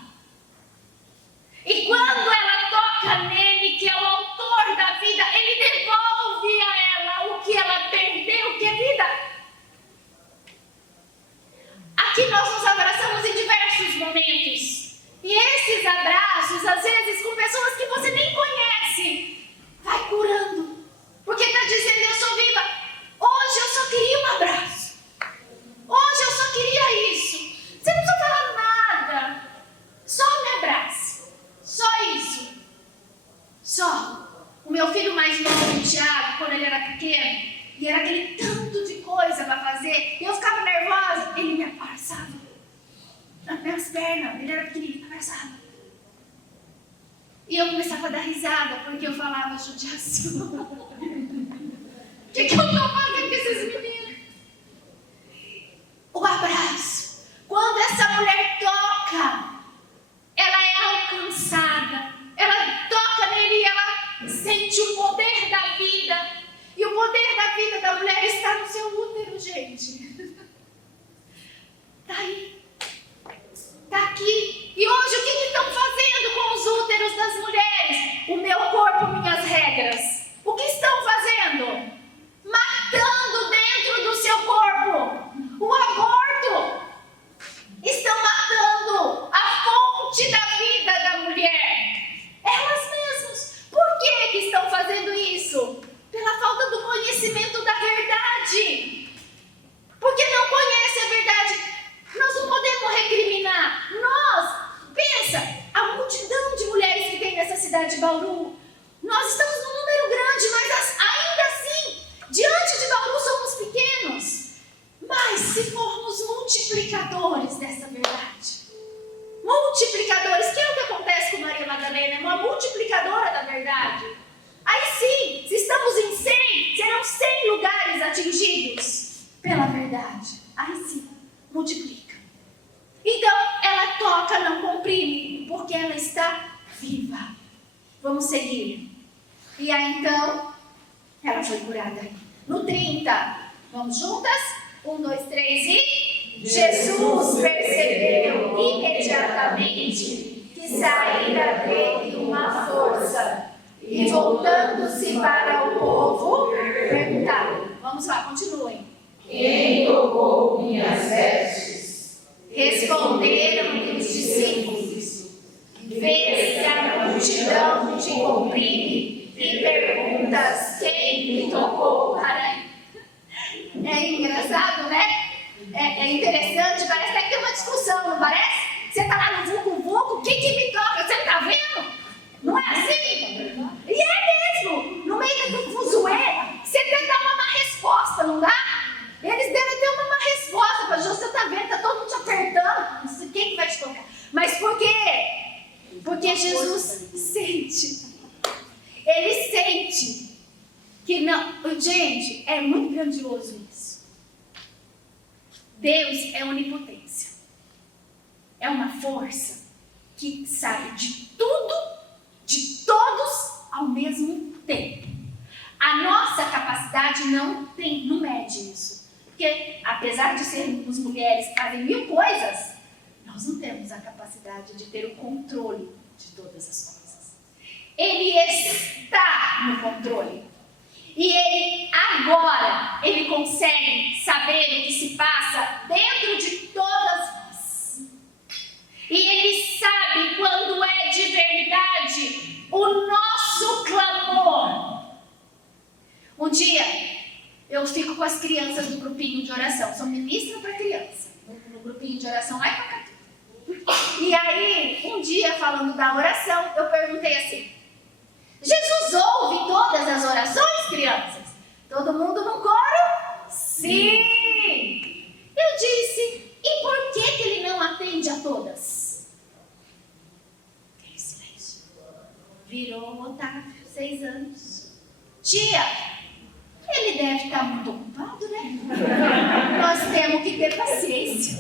E quando ela toca nele, que é o autor da vida, ele devolve a ela o que ela perdeu, que é vida. Aqui nós nos abraçamos em diversos momentos. E esses abraços, às vezes, com pessoas que você nem conhece, vai curando. Porque está dizendo, eu sou viva. Hoje eu só queria um abraço. Hoje eu só queria isso. Você não precisa falar nada. Só me abrace. Só isso. Só. O meu filho mais novo, o Thiago, quando ele era pequeno, e era aquele tanto de coisa para fazer, e eu ficava nervosa, ele me abraçava. Nas minhas pernas, ele era pequenininho, abraçava. E eu começava a dar risada, porque eu falava judiação. O que eu estou fazendo com esses meninos? O abraço. Quando essa mulher toca, ela é alcançada. Ela toca nele e ela sente o poder da vida. E o poder da vida da mulher está no seu útero, gente. Está aí. Está aqui. E hoje o que estão fazendo com os úteros das mulheres? O meu corpo, minhas regras. O que estão fazendo? Matando dentro do seu corpo o aborto. Estão matando a fonte da vida da mulher. Elas mesmas. Por que estão fazendo isso? Pela falta do conhecimento da verdade. Porque não conhece a verdade. Nós não podemos recriminar. Pensa, a multidão de mulheres que tem nessa cidade de Bauru. Nós estamos num número grande, mas ainda assim, diante de Bauru somos pequenos. Mas se formos multiplicadores dessa verdade, multiplicadores, que é o que acontece com Maria Madalena, é uma multiplicadora da verdade. Aí sim, se estamos em 100, serão 100 lugares atingidos pela verdade. Aí sim, multiplica. Então, ela toca, não comprime, porque ela está viva. Vamos seguir. E aí então, ela foi curada. No 30, vamos juntas? 1, 2, 3 e... Jesus percebeu imediatamente que saíra dele uma força. E voltando-se para o povo, perguntaram. Vamos lá, continuem. Quem tocou minhas vestes? Responderam-lhe os discípulos. Vê-se a multidão te comprime e perguntas quem me tocou. É engraçado, né? É interessante, parece até que tem uma discussão, não parece? Você está lá no vucu-vucu, quem que me toca? Você não está vendo? Não é assim? E é mesmo, no meio do fuzuê, você tenta dar uma má resposta, não dá? Eles devem ter uma má resposta para Jesus, você está vendo, está todo mundo te apertando, não sei quem que vai te tocar. Mas por quê? Porque Jesus sente. Ele sente que não. Gente, é muito grandioso isso. Deus é onipotência. É uma força que sabe de tudo, de todos ao mesmo tempo. A nossa capacidade não mede isso. Porque apesar de sermos mulheres que fazem 1000 coisas, nós não temos a capacidade de ter o controle de todas as coisas. Ele está no controle. E ele consegue saber o que se passa dentro de todas nós. E ele sabe quando é de verdade o nosso clamor. Um dia, eu fico com as crianças do grupinho de oração. Sou ministra para criança, no grupinho de oração lá em Pacatu. E aí, um dia, falando da oração, eu perguntei assim: Jesus ouve todas as orações, crianças? Todo mundo no coro? Sim! Eu disse: e por que ele não atende a todas? Tem silêncio. Virou o Otávio, 6 anos. Tia, ele deve estar muito ocupado, né? Nós temos que ter paciência.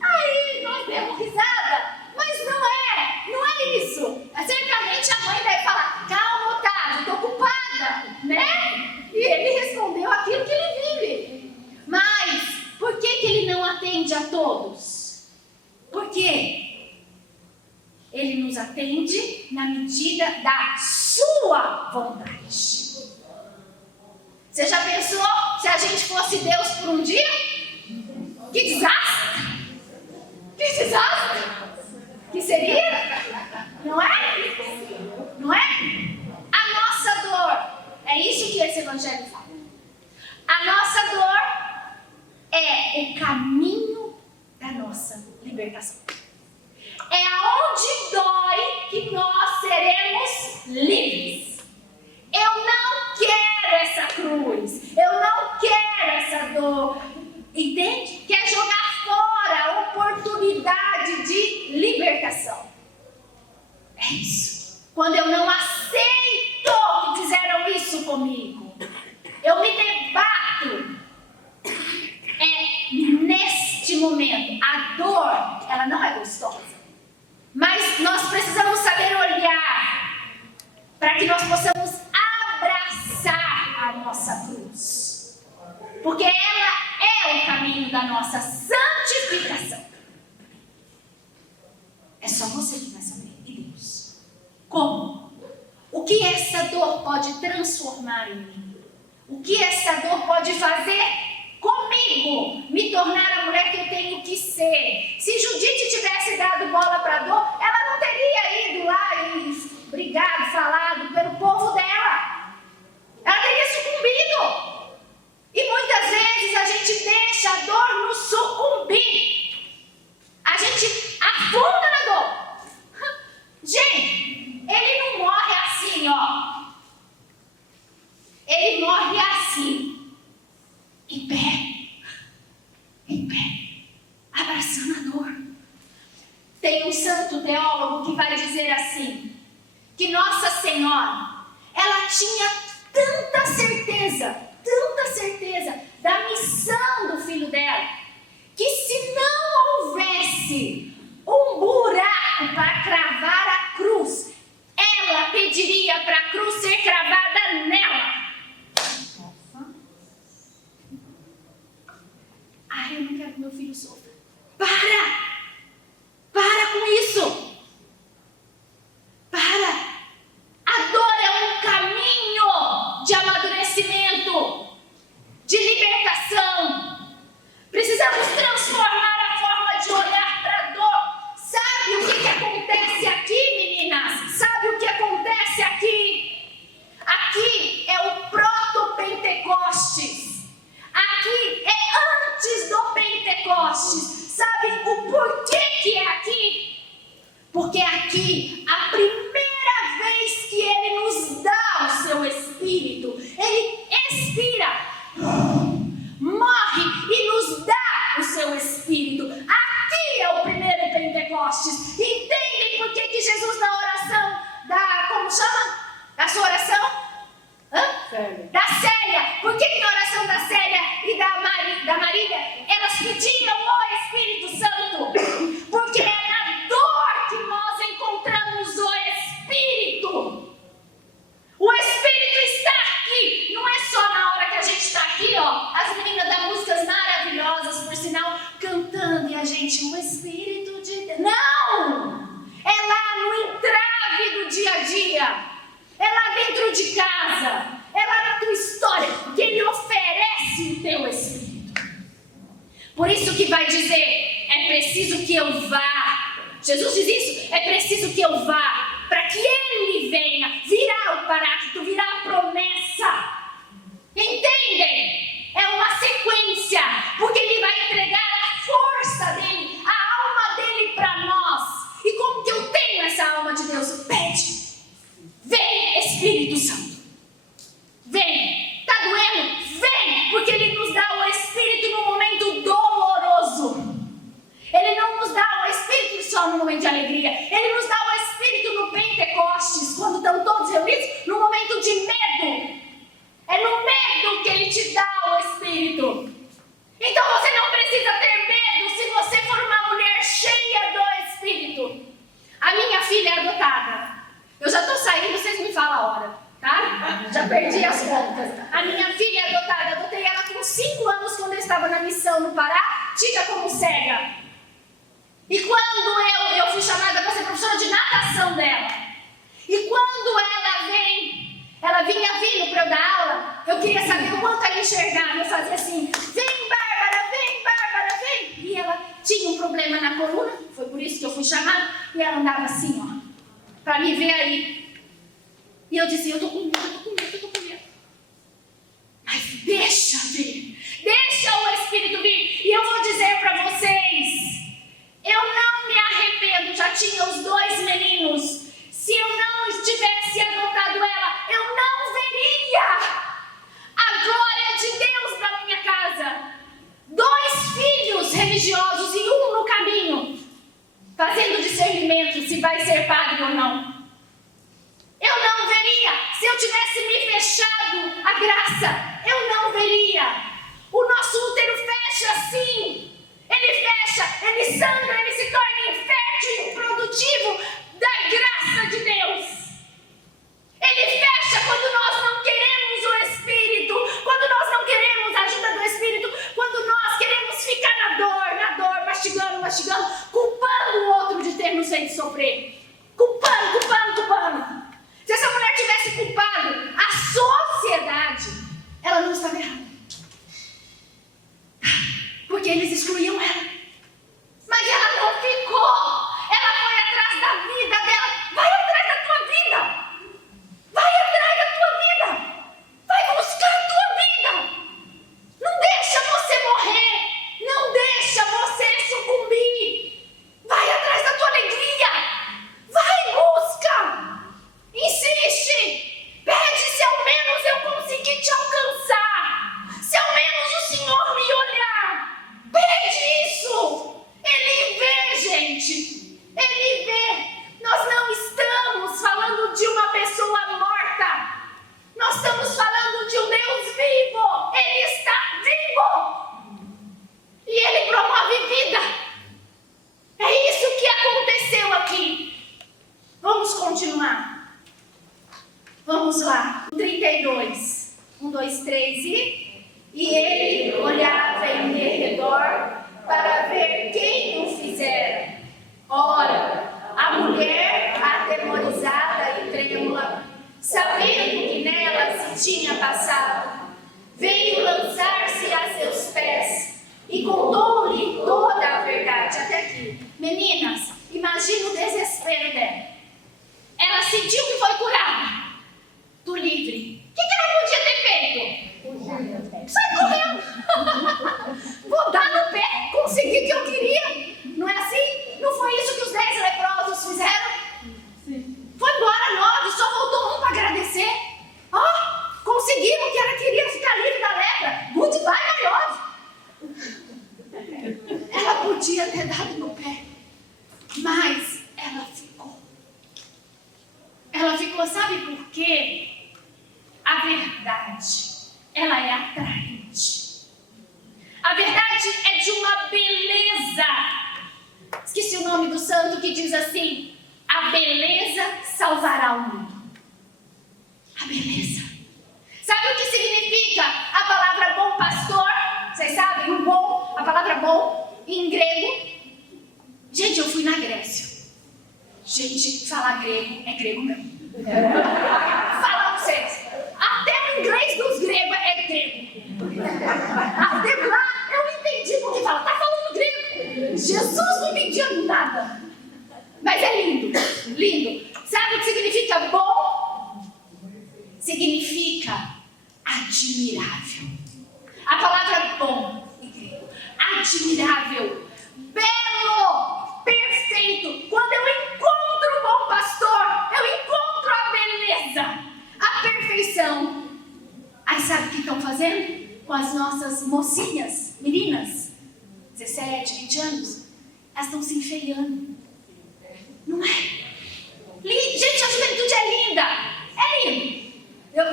Aí nós demos risada, mas não é isso. Certamente a mãe deve falar: calma, Otávio, estou ocupada, né? E ele respondeu aquilo que ele vive. atende a todos. Por quê? Ele nos atende na medida da sua vontade. Você já pensou se a gente fosse Deus por um dia? Que desastre! Que desastre! Que seria? Não é? Não é? A nossa dor, é isso que esse evangelho fala. A nossa dor é o caminho da nossa libertação. É aonde dói que nós seremos livres. Eu não quero essa cruz. Eu não quero essa dor. Entende? Quer jogar fora a oportunidade de libertação. É isso. Quando eu não aceito que fizeram isso comigo, eu me debato. É neste momento. A dor, ela não é gostosa. Mas nós precisamos saber olhar para que nós possamos abraçar a nossa cruz. Porque ela é o caminho da nossa santificação. É só você que vai saber. E Deus. Como? O que essa dor pode transformar em mim? O que essa dor pode fazer comigo? Me tornar a mulher que eu tenho que ser. Se Judite tivesse dado bola para a dor, ela não teria ido lá e brigado, falado pelo povo dela. Ela teria sucumbido. E muitas vezes a gente deixa a dor nos sucumbir. A gente afunda na dor. Gente, ele não morre assim, ó. Ele morre assim. Em pé, abraçando a dor. Tem um santo teólogo que vai dizer assim, que Nossa Senhora, ela tinha tanta certeza da missão do filho dela, que se não houvesse um buraco para cravar a cruz, ela pediria para a cruz ser cravada nela. Eu não quero que meu filho sofra. Para com isso. Para. A dor é um caminho de amadurecimento, de libertação. Precisamos transformar a forma de olhar para a dor. Sabe o que acontece aqui, meninas? Sabe o que acontece aqui? Aqui é o proto-Pentecostes. Aqui é antes do Pentecostes. Sabe o porquê que é aqui? Porque aqui, a primeira vez que Ele nos dá o seu Espírito, Ele expira, morre e nos dá o seu Espírito. Aqui é o primeiro Pentecostes. Entendem por que Jesus na oração como chama? Da sua oração? Da Célia. Por que na oração da Célia e da Marília elas pediam o Espírito Santo? Porque é na dor que nós encontramos o Espírito. O Espírito está aqui. Não é só na hora que a gente está aqui, ó. As meninas dão músicas maravilhosas, por sinal, cantando, e a gente, o Espírito de Deus. Não! É lá no entrave do dia a dia. É lá dentro de casa, é lá na tua história, que Ele oferece o teu Espírito. Por isso que vai dizer, é preciso que eu vá. Jesus diz isso, é preciso que eu vá, para que Ele venha, virá o Paráclito, virá a promessa. Entendem? É uma sequência, porque Ele vai entregar a força dEle, a alma dEle para nós. E como que eu tenho essa alma de Deus? Pede. Vem, Espírito Santo. Vem. Está doendo? Vem. Porque Ele nos dá o Espírito no momento doloroso. Ele não nos dá o Espírito só no momento de alegria. Ele nos dá o Espírito no Pentecostes, quando estão todos reunidos, no momento de medo. É no medo que Ele te dá o Espírito. Então você não precisa ter medo se você for uma mulher cheia do Espírito. A minha filha é adotada. Eu já estou saindo, vocês me falam a hora, tá? Já perdi as contas. A minha filha é adotada, adotei ela com 5 anos quando eu estava na missão no Pará. tida como cega. E quando eu fui chamada para ser professora de natação dela, e quando ela vinha vindo para eu dar aula, eu queria saber o quanto ela enxergava. Eu fazia assim, vem Bárbara, vem. E ela tinha um problema na coluna, foi por isso que eu fui chamada, e ela andava assim, ó, para me ver aí. E eu dizia, eu tô com medo. Mas deixa vir, deixa o Espírito vir. E eu vou dizer para vocês, eu não me arrependo, já tinha os 2 meninos. Se eu não tivesse adotado ela, eu não veria a glória de Deus na minha casa. 2 filhos religiosos e um no caminho, fazendo discernimento se vai ser padre ou não. Eu não veria. Se eu tivesse me fechado a graça, eu não veria. O nosso útero fecha assim. Ele fecha, ele sangra, ele se torna infértil e improdutivo da graça de Deus. Ele fecha quando nós não queremos o Espírito, quando nós não queremos a ajuda do Espírito, quando nós queremos ficar na dor, mastigando, culpando o outro de ter nos feito sofrer. Culpando. Se essa mulher tivesse culpado a sociedade, ela não estava errada. Porque eles excluíam ela. Mas ela não ficou. Ela foi atrás da vida dela. Vai atrás da tua vida. Vai buscar a tua vida. Não deixa você morrer. Não deixa você sucumbir. Vai atrás da tua alegria. Vai, busca. Insiste. Pede se ao menos eu conseguir te alcançar. Se ao menos o Senhor me olhar. Pede isso. Ele vê, gente. Ele vê. Nós não estamos falando de uma pessoa morta. Nós estamos falando de um Deus vivo. Ele está vivo. E Ele promove vida. É isso que aconteceu aqui. Vamos continuar. Vamos lá. 32. 1, 2, 3 e ele olhava em derredor para ver quem o fizera. Ora, a mulher, atemorizada e trêmula, sabendo que nela se tinha passado, veio lançar-se a seus pés e contou-lhe toda a verdade. Até aqui. Meninas, imagina o desespero dela. Ela sentiu que foi curada. Tô livre. O que ela podia ter feito? Sai correndo. Vou dar no pé, consegui o que eu queria. Não é assim? Não foi isso que os 10 leprosos fizeram? Sim. Foi embora 9, só voltou um para agradecer. Conseguimos o que ela queria, ficar livre da lepra. Goodbye, maior. Ela podia ter dado no pé, mas ela ficou. Ela ficou, sabe por quê? A verdade, ela é atraente. A verdade é de uma beleza. Esqueci o nome do santo que diz assim: a beleza salvará o mundo. A beleza. Sabe o que significa a palavra bom pastor? Vocês sabem? O bom, a palavra bom em grego. Gente, eu fui na Grécia. Gente, falar grego é grego mesmo. Falar pra vocês. Até o inglês dos gregos é grego. Até lá eu entendi porque fala, tá falando grego. Jesus não entendia nada. Mas é lindo, lindo. Sabe o que significa bom? Significa admirável. A palavra bom em grego, admirável, belo, perfeito. Quando eu encontro o bom pastor, eu encontro a beleza, a perfeição. Aí sabe o que estão fazendo com as nossas mocinhas, meninas, 17, 20 anos? Elas estão se enfeiando. Não é? Gente, a juventude é linda. É lindo.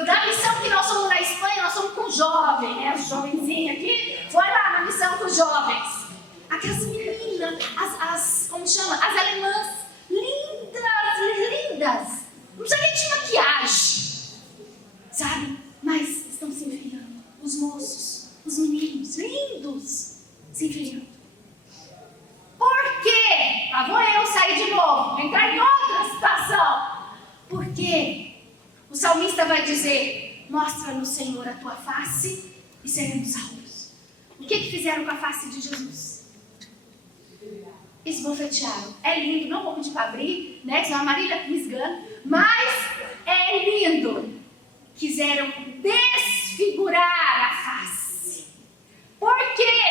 Da missão que nós somos na Espanha, nós somos com jovens, né? Os jovenzinhos aqui, foi lá na missão com os jovens. Aquelas meninas, como chama? As alemãs, lindas. Não precisa nem de maquiagem, sabe? Mas estão se enfeiando. Os moços, os meninos, lindos, se enfeiando. salmista vai dizer: mostra-nos, Senhor, a tua face e seremos salvos. O que fizeram com a face de Jesus? Esbofetearam. É lindo, não vou pedir para abrir, né? Que senão a Marília me esgana. Mas é lindo. Quiseram desfigurar a face. Por quê?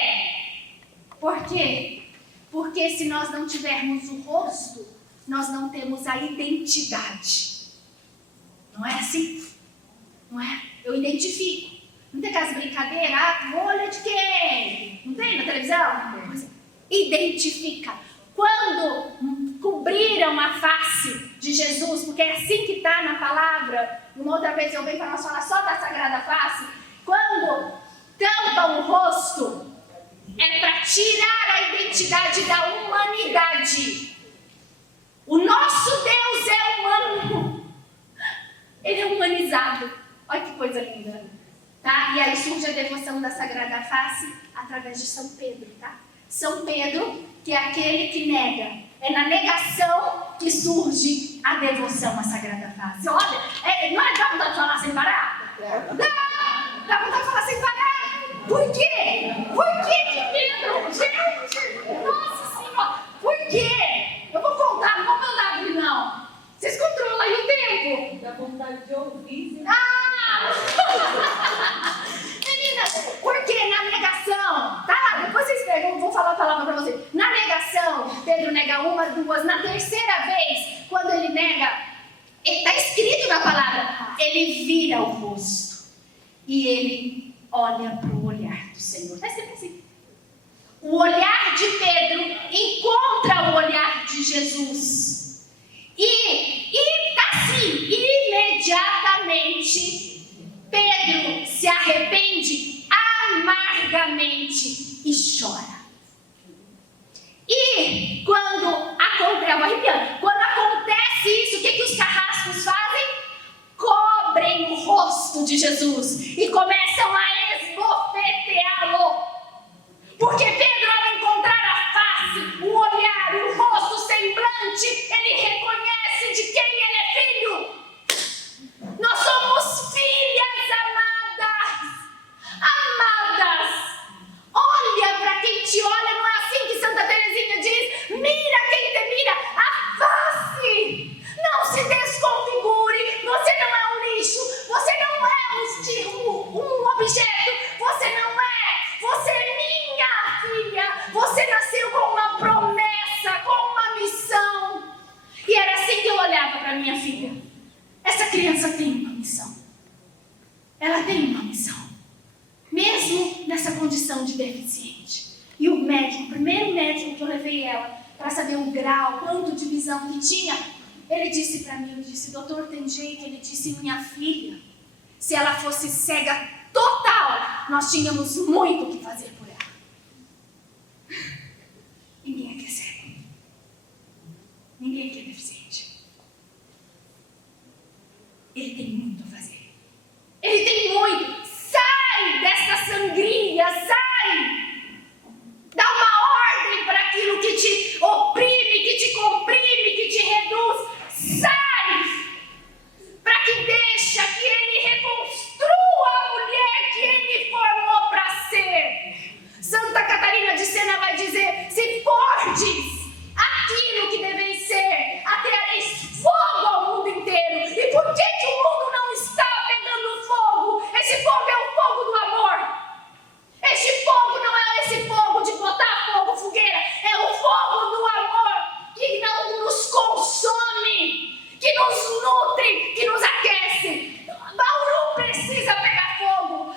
Por quê? Porque se nós não tivermos o rosto, nós não temos a identidade. Não é assim? Não é? Eu identifico. Não tem aquelas brincadeiras, olho de quem? Não tem na televisão? Pois é. Identifica. Quando cobriram a face de Jesus, porque é assim que está na palavra, uma outra vez eu venho para nós falar só da Sagrada Face, quando tampam o rosto, é para tirar a identidade da humanidade. O nosso Deus é humano. Ele é humanizado. Olha que coisa linda. Tá? E aí surge a devoção da Sagrada Face através de São Pedro. Tá? São Pedro, que é aquele que nega. É na negação que surge a devoção à Sagrada Face. Olha, não é dá vontade de falar sem parar? Dá vontade de falar sem parar. Por quê? Por quê que Pedro? Gente, nossa Senhora, por quê? Eu vou contar, não vou mandar abrir não. Vocês controlam aí o tempo. Dá vontade de ouvir. Meninas, porque na negação, tá lá, depois vocês pegam, vou falar a palavra para vocês. Na negação, Pedro nega uma, duas, na terceira vez, quando ele nega, está escrito na palavra, ele vira o rosto e ele olha para o olhar do Senhor. Vai ser assim. O olhar de Pedro encontra o olhar de Jesus. E assim, imediatamente, Pedro se arrepende amargamente e chora. E quando acontece isso, o que os carrascos fazem? Cobrem o rosto de Jesus e começam a esbofeteá-lo. Porque Pedro, ao encontrar a face, o olhar, o rosto, o semblante, ele reconhece de quem ele é filho. Nós somos filhas amadas. Amadas. Olha para quem te olha, não é assim que Santa Teresinha diz? Mira quem te mira, a face. Não se desconfigure. Você não é um lixo. Você não é um objeto. Você não é. Você é minha filha. Você nasceu com uma promessa, com uma missão. E era assim que eu olhava para minha filha. Essa criança tem uma missão. Ela tem uma missão. Mesmo nessa condição de deficiente. E o médico, o primeiro médico que eu levei ela para saber o grau, quanto de visão que tinha, ele disse para mim, eu disse, doutor, tem jeito? Ele disse, minha filha, se ela fosse cega total, nós tínhamos muito o que fazer por ela. Ninguém aqui é cego. Ninguém aqui é deficiente. Ele tem muito a fazer. Ele tem muito. Sai dessa sangria, sai. Dá uma ordem para aquilo que te oprime, que te comprime, que te reduz. Sai. Para que deixa que ele reconstrua a mulher que ele formou para ser. Santa Catarina de Sena vai dizer, se fordes aquilo que deveis ser, ateareis fogo ao mundo inteiro. E por que o mundo não está pegando fogo? Esse fogo é o fogo do amor. Este fogo não é esse fogo de botar fogo, fogueira. É o fogo do amor que não nos consome, que nos nutre, que nos aquece. Bauru precisa pegar fogo.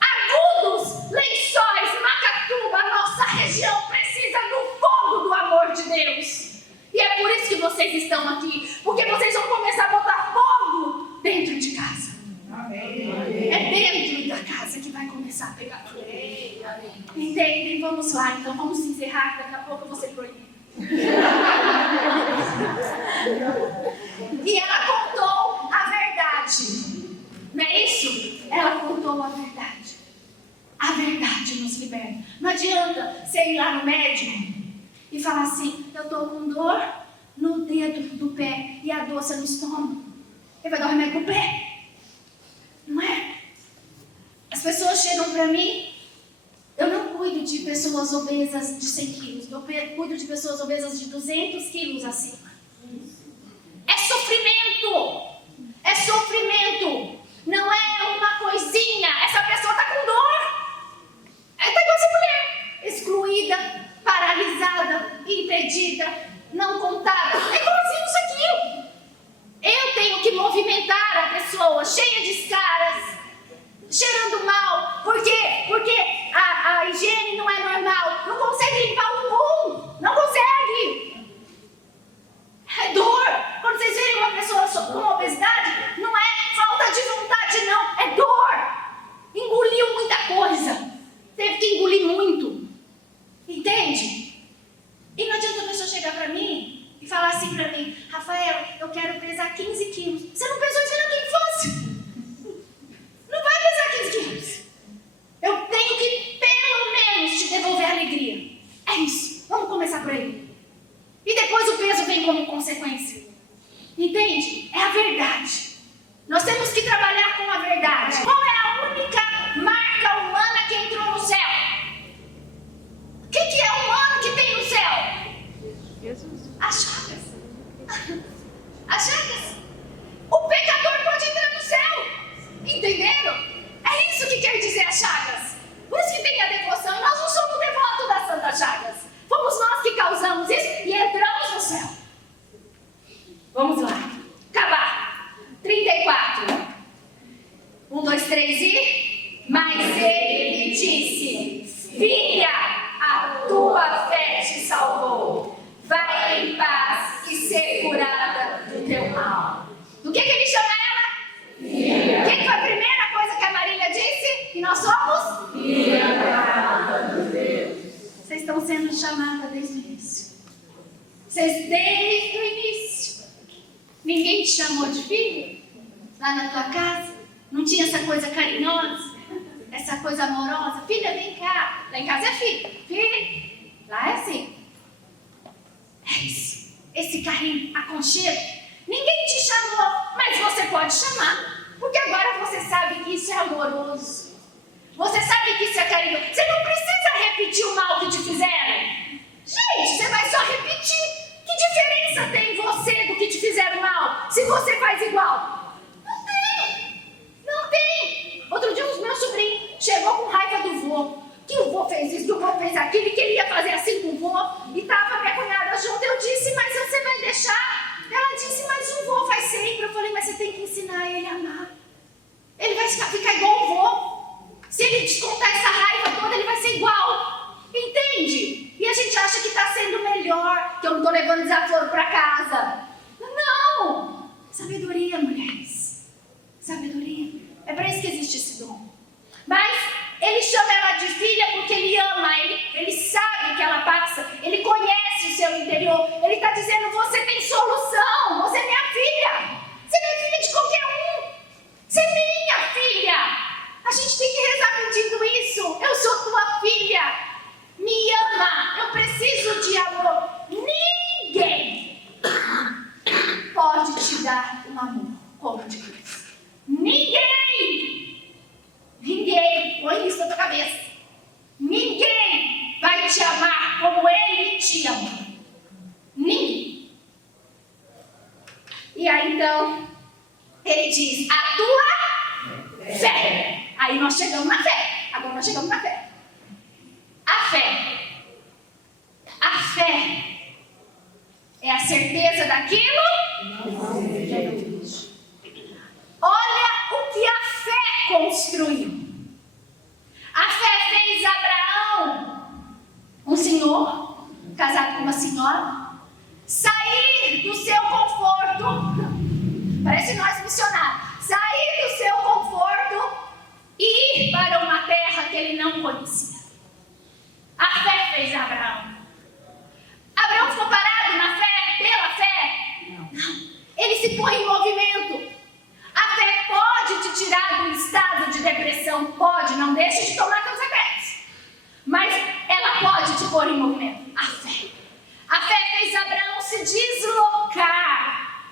Agudos, Lençóis, Macatuba, a nossa região precisa do fogo do amor de Deus. E é por isso que vocês estão aqui, porque vocês vão começar a botar fogo dentro de casa. Amém. É dentro da casa que vai começar a pegar fogo. Entendem? Vamos lá, então vamos encerrar, que daqui a pouco eu vou ser proibida. E ela contou a verdade. Não é isso? Ela contou a verdade. A verdade nos liberta. Não adianta você ir lá no médico e falar assim, eu estou com dor no dedo do pé e a dor no estômago. Ele vai dar o remédio pro pé. chegam para mim, eu não cuido de pessoas obesas de 100 quilos, eu cuido de pessoas obesas de 200 quilos acima. É sofrimento, é sofrimento, não é uma coisinha, essa pessoa está com dor. Está igual essa mulher, excluída, paralisada, impedida, não contada, é igualzinho isso aqui. Eu tenho que movimentar a pessoa, cheia de escaras, cheirando mal. Por quê? Porque a higiene não é normal. Não consegue limpar o bumbum. Não consegue. É dor. Quando vocês verem uma pessoa com obesidade, não é falta de vontade, não. É dor. Engoliu muita coisa. Teve que engolir muito. Entende? E não adianta a pessoa chegar pra mim e falar assim pra mim: Rafael, eu quero pesar 15 quilos. Você não pesou isso na tua infância. Não vai pesar 15 quilos. Eu tenho que, pelo menos, te devolver a alegria. É isso. Vamos começar por aí. E depois o peso vem como consequência. Entende? É a verdade. Nós temos que trabalhar com a verdade. Qual é a única marca humana que entrou no céu? O que é humano que tem no céu? Jesus. As chagas. As chagas. O pecador pode entrar no céu. Entenderam? É isso que quer dizer as chagas. Por isso que tem a devoção. Nós não somos devotos das Santas Chagas. Fomos nós que causamos isso e entramos no céu. Vamos lá. Acabar. 34. 1, 2, 3 e... Mas ele lhe disse: Filha, a tua fé te salvou. Vai em paz e ser curada do teu mal. Do que ele chama ela? Filha. O que foi a primeira coisa que a Marília disse? Que nós somos? Filha amada de Deus. Vocês estão sendo chamadas desde o início. Vocês desde o início. Ninguém te chamou de filho? Lá na tua casa? Não tinha essa coisa carinhosa? Essa coisa amorosa? Filha, vem cá. Lá em casa é filho. Filho. Lá é assim. É isso. Esse carinho, aconchego. Ninguém te chamou, mas você pode chamar. Porque agora você sabe que isso é amoroso. Você sabe que isso é carinho. Você não precisa repetir o mal que te fizeram. Gente, você vai só repetir. Que diferença tem você do que te fizeram mal, se você faz igual? Não tem. Não tem. Outro dia o meu sobrinho chegou com raiva do vô. Que o vô fez isso, que o vô fez aquilo, e que ele ia fazer assim com o vô. E estava minha cunhada junto. Eu disse: mas você vai deixar? Ela disse: mas o vô faz sempre. Eu falei: mas você tem que ensinar ele a amar. Ele vai ficar igual o vô. Se ele descontar essa raiva toda, ele vai ser igual. Entende? E a gente acha que está sendo melhor, que eu não estou levando desaforo para casa. Não! Sabedoria, mulheres. Sabedoria. É para isso que existe esse dom. Mas ele chama ela de filha porque ele ama, ele sabe o que ela passa, ele conhece o seu interior. Ele está dizendo: você tem solução, você é minha filha. Você não é filha de qualquer um. Você é minha filha. A gente tem que rezar pedindo isso. Eu sou tua filha. Me ama. Eu preciso de amor. Ninguém pode te dar um amor como de Deus. Ninguém. Ninguém. Põe isso na tua cabeça. Ninguém vai te amar como ele te ama. Ninguém. E aí então, ele diz: a tua fé. Aí nós chegamos na fé. Agora nós chegamos na fé. A fé. A fé é a certeza daquilo que eu vejo. Olha o que a fé construiu. A fé fez Abraão, um senhor, casado com uma senhora, sair do seu conforto. Parece nós missionários. Sair do seu conforto e ir para uma terra que ele não conhecia. A fé fez Abraão. Abraão ficou parado na fé, pela fé? Não. Ele se põe em movimento. A fé pode te tirar do estado de depressão, pode, não deixe de tomar teus remédios. Mas ela pode te pôr em movimento. A fé. A fé fez Abraão se deslocar.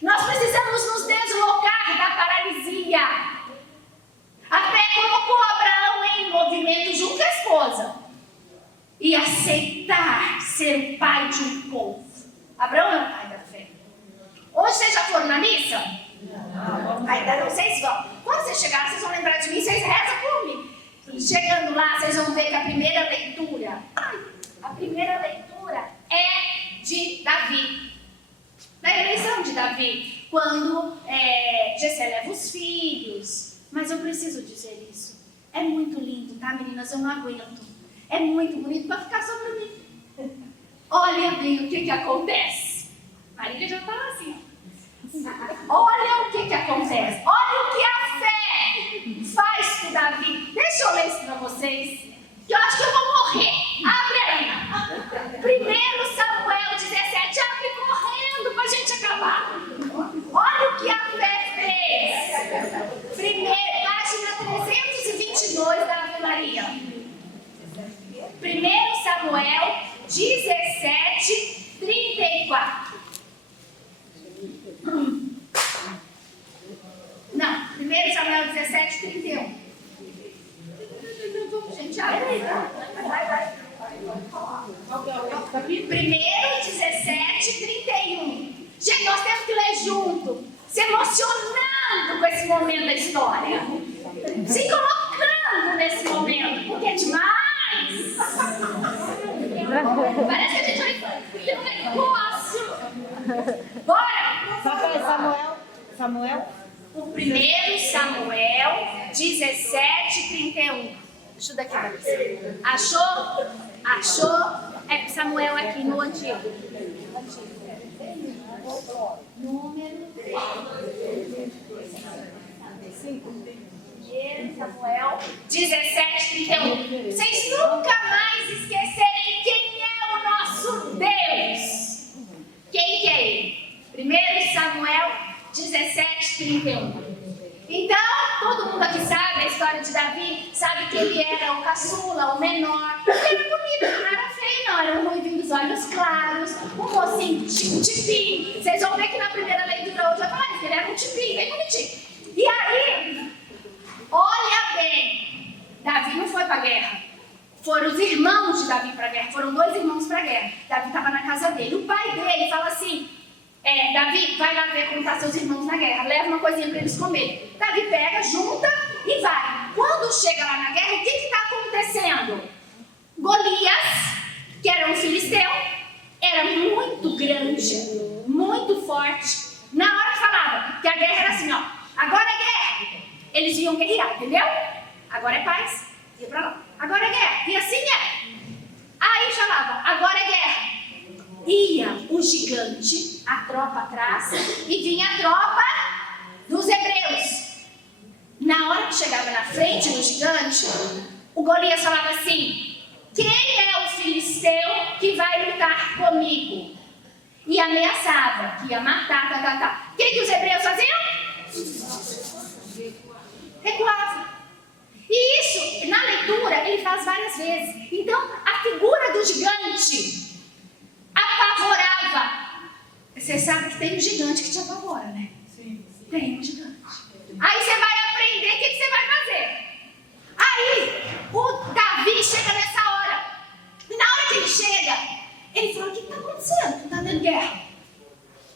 Nós precisamos nos deslocar da paralisia. A fé colocou Abraão ser o pai de um povo. Abraão é o pai da fé. Hoje vocês já foram na missa? Não. Ainda não, vocês vão. Quando vocês chegarem, vocês vão lembrar de mim, vocês rezam por mim. Chegando lá, vocês vão ver que a primeira leitura é de Davi. Na eleição de Davi, quando Jessé leva os filhos. Mas eu preciso dizer isso. É muito lindo, tá, meninas? Eu não aguento. É muito bonito para ficar só para mim. Olha bem o que acontece. Marília já está assim. Olha o que acontece. Olha o que a fé faz com Davi. Deixa eu ler isso para vocês. Que eu acho que eu vou morrer. Abre aí. 1 Samuel 17. Abre correndo para a gente acabar. Olha o que a fé fez. Página 322 da Ave Maria. 1 Samuel 17, 34. Não, 1 Samuel 17, 31. Gente, abre aí. Vai. 1 17, 31. Gente, nós temos que ler junto, se emocionando com esse momento da história. Se colocando nesse momento, porque é demais. Parece que a gente vai ter um negócio. Bora! Samuel? O 1 Samuel 17, 31. Deixa eu daqui, Vanessa. Achou? É Samuel aqui no antigo. Número 1 Samuel 17, 31. Vocês nunca mais esquecerem quem é o nosso Deus. Quem que é ele? 1 Samuel 17, 31. Então, todo mundo aqui sabe a história de Davi, sabe que ele era o caçula, o menor. Ele era bonito, não era feio, não. Era um ruivinho dos olhos claros, um mocinho tipo tipinho. Vocês vão ver que na primeira leitura hoje vai falar que ele era um tipinho, bem bonitinho. E aí, olha bem, Davi não foi para a guerra. Foram os irmãos de Davi para a guerra. Foram 2 irmãos para a guerra. Davi estava na casa dele. O pai dele fala assim: Davi, vai lá ver como estão seus irmãos na guerra. Leva uma coisinha para eles comerem. Davi pega, junta e vai. Quando chega lá na guerra, o que está acontecendo? Golias, que era um filisteu, era muito grande, muito forte. Na hora que falava que a guerra era assim, ó, agora é guerra, eles iam guerrear, entendeu? Agora é paz, ia pra lá. Agora é guerra, e assim é. Aí falava, agora é guerra. Ia o gigante, a tropa atrás, e vinha a tropa dos hebreus. Na hora que chegava na frente do gigante, o Golias falava assim: quem é o filisteu que vai lutar comigo? E ameaçava que ia matar, O que os hebreus faziam? Recuavam. E isso, na leitura, ele faz várias vezes. Então, a figura do gigante apavorava. Você sabe que tem um gigante que te apavora, né? Sim. Tem um gigante. Aí você vai aprender o que você vai fazer. Aí, o Davi chega nessa hora. E na hora que ele chega, ele fala: o que está acontecendo? Está tendo guerra.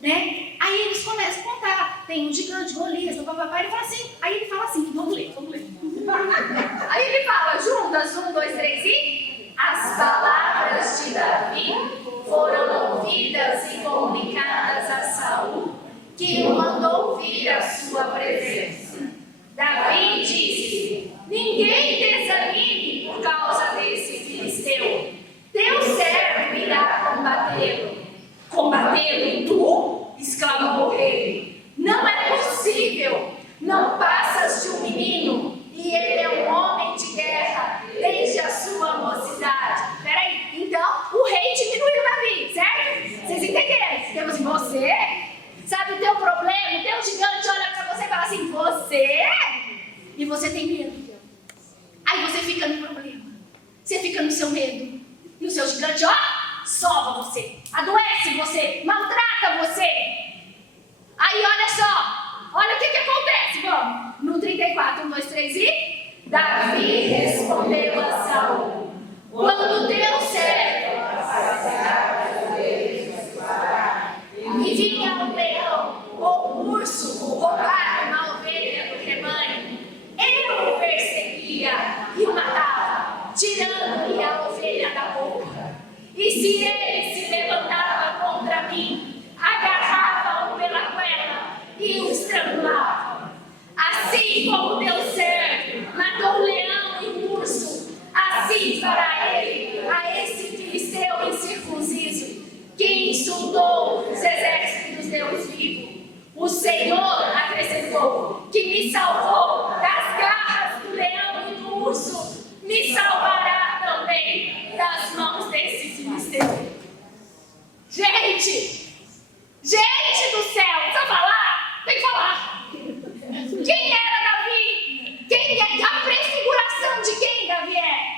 Né? Aí eles começam a contar. Tem um gigante, Golias, papapá. Ele fala assim. Aí ele fala assim: vamos ler. Aí ele fala: juntas, 1, 2, 3 e... As palavras de Davi foram ouvidas e comunicadas a Saul, que o mandou vir à sua presença. Davi disse: ninguém desanime por causa desse filisteu. Teu servo irá combatê-lo. Combatê-lo tu? Exclamou ele. Não é possível. Não passas de um menino, e ele é um homem de guerra desde a sua mocidade. Peraí, então o rei diminuiu Davi, certo? Vocês entenderam? Temos assim: você sabe o teu problema, o teu gigante olha pra você e fala assim: você? E você tem medo. Aí você fica no problema, você fica no seu medo. E o seu gigante, ó, sova você, adoece você, maltrata você. Aí olha só, olha o que acontece, vamos. No 34, 1, 2, 3 e... Davi respondeu a Saul: quando teu servo passear me salvou.